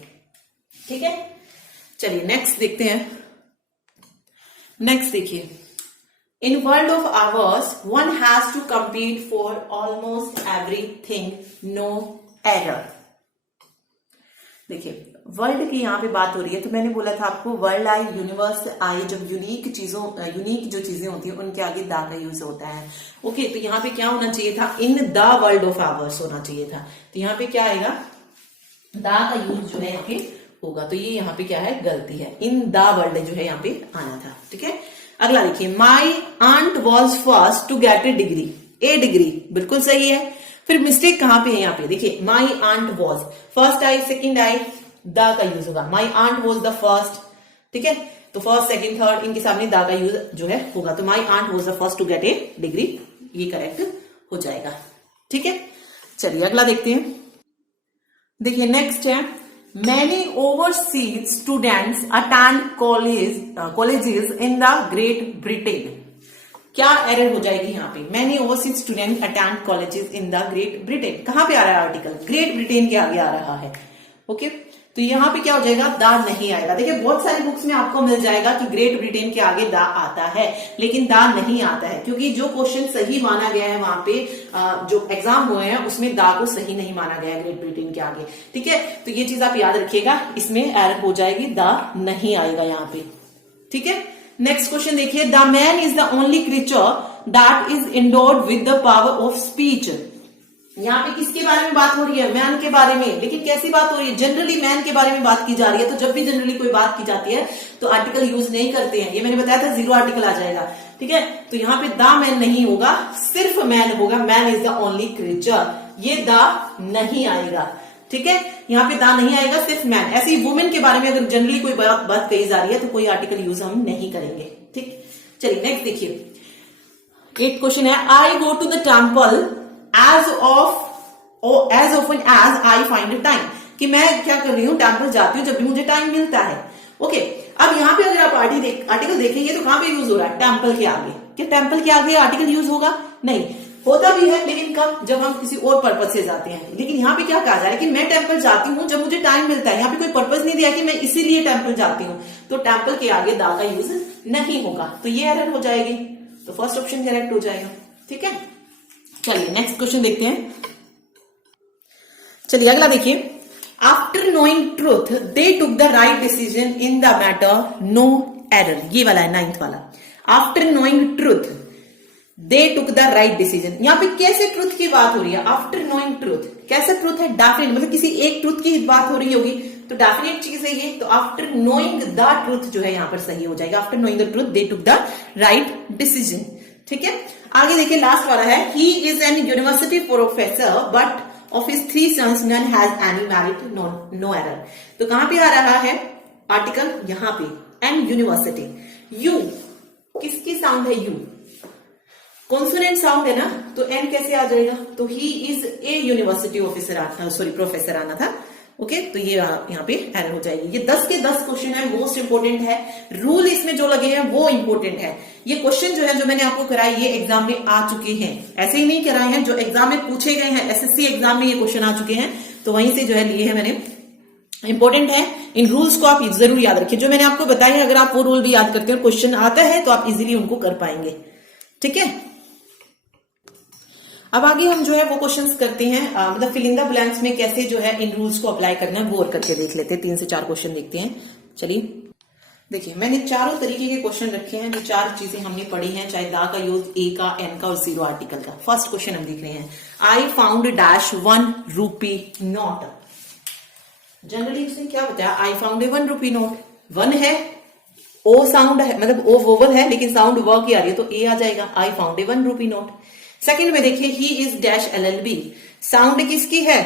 ठीक है, चलिए नेक्स्ट देखते हैं। नेक्स्ट देखिए, in world of ours one has to compete for almost everything, no error। देखिए, वर्ल्ड की यहाँ पे बात हो रही है, तो मैंने बोला था आपको वर्ल्ड आई, यूनिवर्स आई, जब यूनिक जो चीजें होती हैं उनके आगे दा का यूज होता है। ओके, तो यहाँ पे क्या होना चाहिए था, इन द वर्ल्ड ऑफ आवर्स होना चाहिए था। तो यहाँ पे क्या आएगा, दा का यूज जो है यहाँ पे होगा, तो ये यहाँ पे क्या है, गलती है, इन द वर्ल्ड जो है यहाँ पे आना था। ठीक है, अगला देखिए, my aunt was first to get a degree, बिल्कुल सही है। फिर मिस्टेक कहां पे है, यहाँ पे देखिए, my aunt was, first I second I, the का यूज होगा, my aunt was the first. ठीक है, तो फर्स्ट सेकंड थर्ड इनके सामने द का यूज जो है होगा, तो my aunt was the first to get a degree, ये करेक्ट हो जाएगा। ठीक है, चलिए अगला देखते हैं। देखिए नेक्स्ट है, many overseas students attend colleges in the great Britain. क्या एरर हो जाएगी यहाँ पे, many overseas student attend colleges in the great Britain, कहां पे आ रहा है आर्टिकल, ग्रेट ब्रिटेन के आगे आ रहा है। ओके, तो यहाँ पे क्या हो जाएगा, दा नहीं आएगा। देखिए बहुत सारी बुक्स में आपको मिल जाएगा कि ग्रेट ब्रिटेन के आगे दा आता है, लेकिन दा नहीं आता है, क्योंकि जो क्वेश्चन सही माना गया है वहां पे जो एग्जाम हुए हैं उसमें दा को सही नहीं माना गया है ग्रेट ब्रिटेन के आगे। ठीक है, तो ये चीज आप याद रखिएगा, इसमें एरर हो जाएगी, दा नहीं आएगा यहाँ पे। ठीक है, नेक्स्ट क्वेश्चन देखिए, the man is the only creature that is endured with the power of speech. यहाँ पे किसके बारे में बात हो रही है, मैन के बारे में, लेकिन कैसी बात हो रही है, जनरली मैन के बारे में बात की जा रही है। तो जब भी जनरली कोई बात की जाती है तो आर्टिकल यूज नहीं करते हैं, ये मैंने बताया था, जीरो आर्टिकल आ जाएगा। ठीक है, तो यहाँ पे द मैन नहीं होगा, सिर्फ मैन होगा, man is the only creature, ये द नहीं आएगा। ठीक है, यहाँ पे दा नहीं आएगा, सिर्फ मैन। ऐसे ही वुमेन के बारे में अगर जनरली कोई बात कही जा रही है तो कोई आर्टिकल यूज हम नहीं करेंगे। ठीक, चलिए नेक्स्ट देखिए, एक क्वेश्चन है, I go to the temple as often as I find time, कि मैं क्या कर रही हूँ, टेम्पल जाती हूँ जब भी मुझे टाइम मिलता है। ओके, अब यहाँ पे अगर आप आर्टिकल देखेंगे तो कहां पे यूज हो रहा है, टेम्पल के आगे। क्या टेम्पल के आगे आर्टिकल यूज होगा, नहीं होता भी है, लेकिन कब, जब हम किसी और पर्पज से जाते हैं। लेकिन यहाँ पे क्या कहा जा रहा है कि मैं टेम्पल जाती हूँ जब मुझे टाइम मिलता है, यहाँ पे कोई पर्पज नहीं दिया कि मैं इसीलिए टेम्पल जाती हूँ, तो टेम्पल के आगे दा का यूज नहीं होगा, तो ये एरर हो जाएगी, तो फर्स्ट ऑप्शन करेक्ट हो जाएगा। ठीक है, चलिए नेक्स्ट क्वेश्चन देखते हैं। चलिए अगला देखिए, after knowing truth they took the right decision in the matter, no error, ये वाला है 9th वाला। After knowing truth they took the right decision, यहाँ पे कैसे ट्रूथ की बात हो रही है, आफ्टर नोइंग ट्रूथ, कैसा ट्रूथ है, डेफिनेट, मतलब किसी एक ट्रूथ की बात हो रही होगी, तो डेफिनेट चीज है ये, तो आफ्टर नोइंग द ट्रूथ जो है यहाँ पर सही हो जाएगा, after knowing the truth they took the right decision. ठीक है, आगे देखिए लास्ट वाला है, he is an university professor but of his 3 sons none has any merit, no error। तो कहां पे आ रहा है आर्टिकल, यहाँ पे, एन यूनिवर्सिटी, यू किसकी साउंड है, यू कॉन्सोनेंट साउंड है ना, तो एन कैसे आ जाएगा, तो he is a university officer, sorry professor आना था। ओके, तो ये यहाँ पे एरर हो जाएगी। ये 10 के 10 क्वेश्चन है, मोस्ट इंपोर्टेंट है, रूल इसमें जो लगे हैं वो इंपोर्टेंट है। ये क्वेश्चन जो है जो मैंने आपको कराए ये एग्जाम में आ चुके हैं, ऐसे ही नहीं कराए हैं, जो एग्जाम में पूछे गए हैं, एसएससी एग्जाम में ये क्वेश्चन आ चुके हैं, तो वहीं से जो है लिए हैं मैंने, इंपॉर्टेंट है। इन रूल्स को आप जरूर याद रखिए, जो मैंने आपको बताया है, अगर आप वो रूल भी याद करते हैं, क्वेश्चन आता है तो आप इजीली उनको कर पाएंगे। ठीक है, अब आगे हम जो है वो क्वेश्चंस करते हैं, मतलब फिल इन द ब्लैंक्स में कैसे जो है इन रूल्स को अप्लाई करना है वो और करके देख लेते हैं। 3 से 4 क्वेश्चन देखते हैं। चलिए देखिए, मैंने चारों तरीके के क्वेश्चन रखे हैं, जो 4 चीजें हमने पढ़ी हैं, चाहे दा का यूज, ए का, एन का और जीरो आर्टिकल का। फर्स्ट क्वेश्चन हम देख रहे हैं, I found dash 1 rupee note. Generally उसने क्या बताया, I found a 1 rupee note, 1 है, ओ साउंड है, मतलब ओ वोवल है लेकिन साउंड व की आ रही है, तो ए आ जाएगा, I found a 1 rupee note. Second में देखिए, he is dash LLB, sound किसकी है,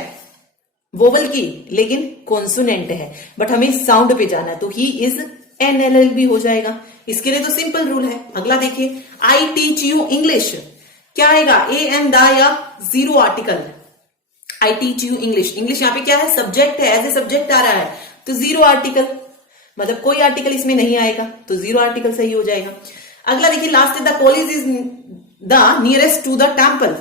वोवल की, लेकिन कॉन्सोनेंट है, बट हमें साउंड पे जाना है, तो ही इज NLLB हो जाएगा। इसके लिए तो सिंपल रूल है। अगला देखिए, आई टीच यू इंग्लिश, क्या आएगा, ए एन दा या zero article, I teach you English, English यहाँ पे क्या है, सब्जेक्ट है, एज ए सब्जेक्ट आ रहा है, तो जीरो आर्टिकल, मतलब कोई आर्टिकल इसमें नहीं आएगा, तो जीरो आर्टिकल सही हो जाएगा। अगला देखिए, last the college is the nearest to the temple,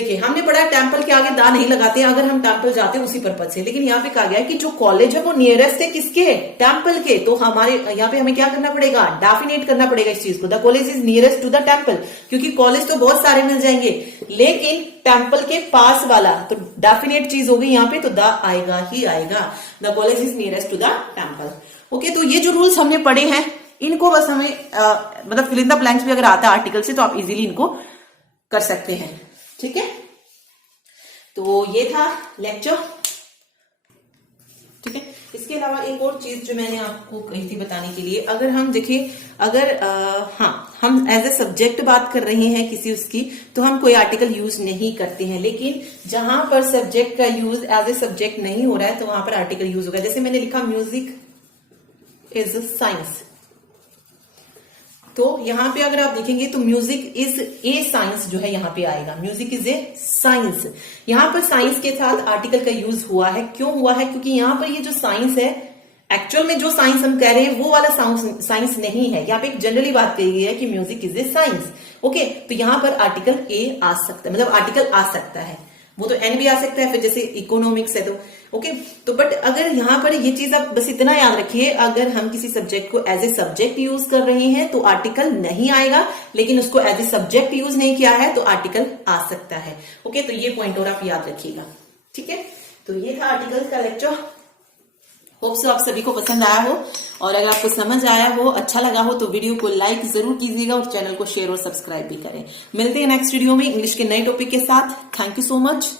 देखिए हमने पढ़ा टेम्पल के आगे दा नहीं लगाते अगर हम टेम्पल जाते हैं उसी पर्पज से, लेकिन यहाँ पे कहा गया है कि जो कॉलेज है वो नियरेस्ट है किसके, टेम्पल के, तो हमारे यहाँ पे हमें क्या करना पड़ेगा, डेफिनेट करना पड़ेगा इस चीज को, the college is nearest to the temple, क्योंकि कॉलेज तो बहुत सारे मिल जाएंगे लेकिन टेम्पल के पास वाला तो डेफिनेट चीज होगी यहाँ पे, तो द आएगा ही आएगा, the college is nearest to the temple. Okay, तो ये जो रूल्स हमने पढ़े हैं इनको बस हमें मतलब फिल इन द ब्लैंक्स भी अगर आता है आर्टिकल से तो आप इजीली इनको कर सकते हैं। ठीक है, तो ये था लेक्चर। ठीक है, इसके अलावा एक और चीज जो मैंने आपको कही थी बताने के लिए, अगर हम देखिए अगर हम एज ए सब्जेक्ट बात कर रहे हैं किसी उसकी तो हम कोई आर्टिकल यूज नहीं करते हैं, लेकिन जहां पर सब्जेक्ट का यूज एज ए सब्जेक्ट नहीं हो रहा है तो वहां पर आर्टिकल यूज होगा। जैसे मैंने लिखा म्यूजिक इज साइंस, तो यहां पे अगर आप देखेंगे तो म्यूजिक इज ए साइंस जो है यहां पे आएगा, म्यूजिक इज ए साइंस। यहां पर साइंस के साथ आर्टिकल का यूज हुआ है, क्यों हुआ है, क्योंकि यहां पर ये जो साइंस है एक्चुअल में जो साइंस हम कह रहे हैं वो वाला साइंस नहीं है, यहाँ पे एक जनरली बात कही गई है कि music is a science. Okay, तो यहां पर आर्टिकल ए आ सकता है, मतलब आर्टिकल आ सकता है, वो तो एन भी आ सकता है, फिर जैसे इकोनॉमिक्स है तो ओके तो बट अगर यहां पर ये चीज आप बस इतना याद रखिए, अगर हम किसी सब्जेक्ट को एज ए सब्जेक्ट यूज कर रहे हैं तो आर्टिकल नहीं आएगा, लेकिन उसको एज ए सब्जेक्ट यूज नहीं किया है तो आर्टिकल आ सकता है। ओके, तो ये पॉइंट और आप याद रखिएगा। ठीक है, तो ये था आर्टिकल का लेक्चर। होप सो आप सभी को पसंद आया हो, और अगर आपको समझ आया हो, अच्छा लगा हो तो वीडियो को लाइक जरूर कीजिएगा और चैनल को शेयर और सब्सक्राइब भी करें। मिलते हैं नेक्स्ट वीडियो में इंग्लिश के नए टॉपिक के साथ। Thank you so much.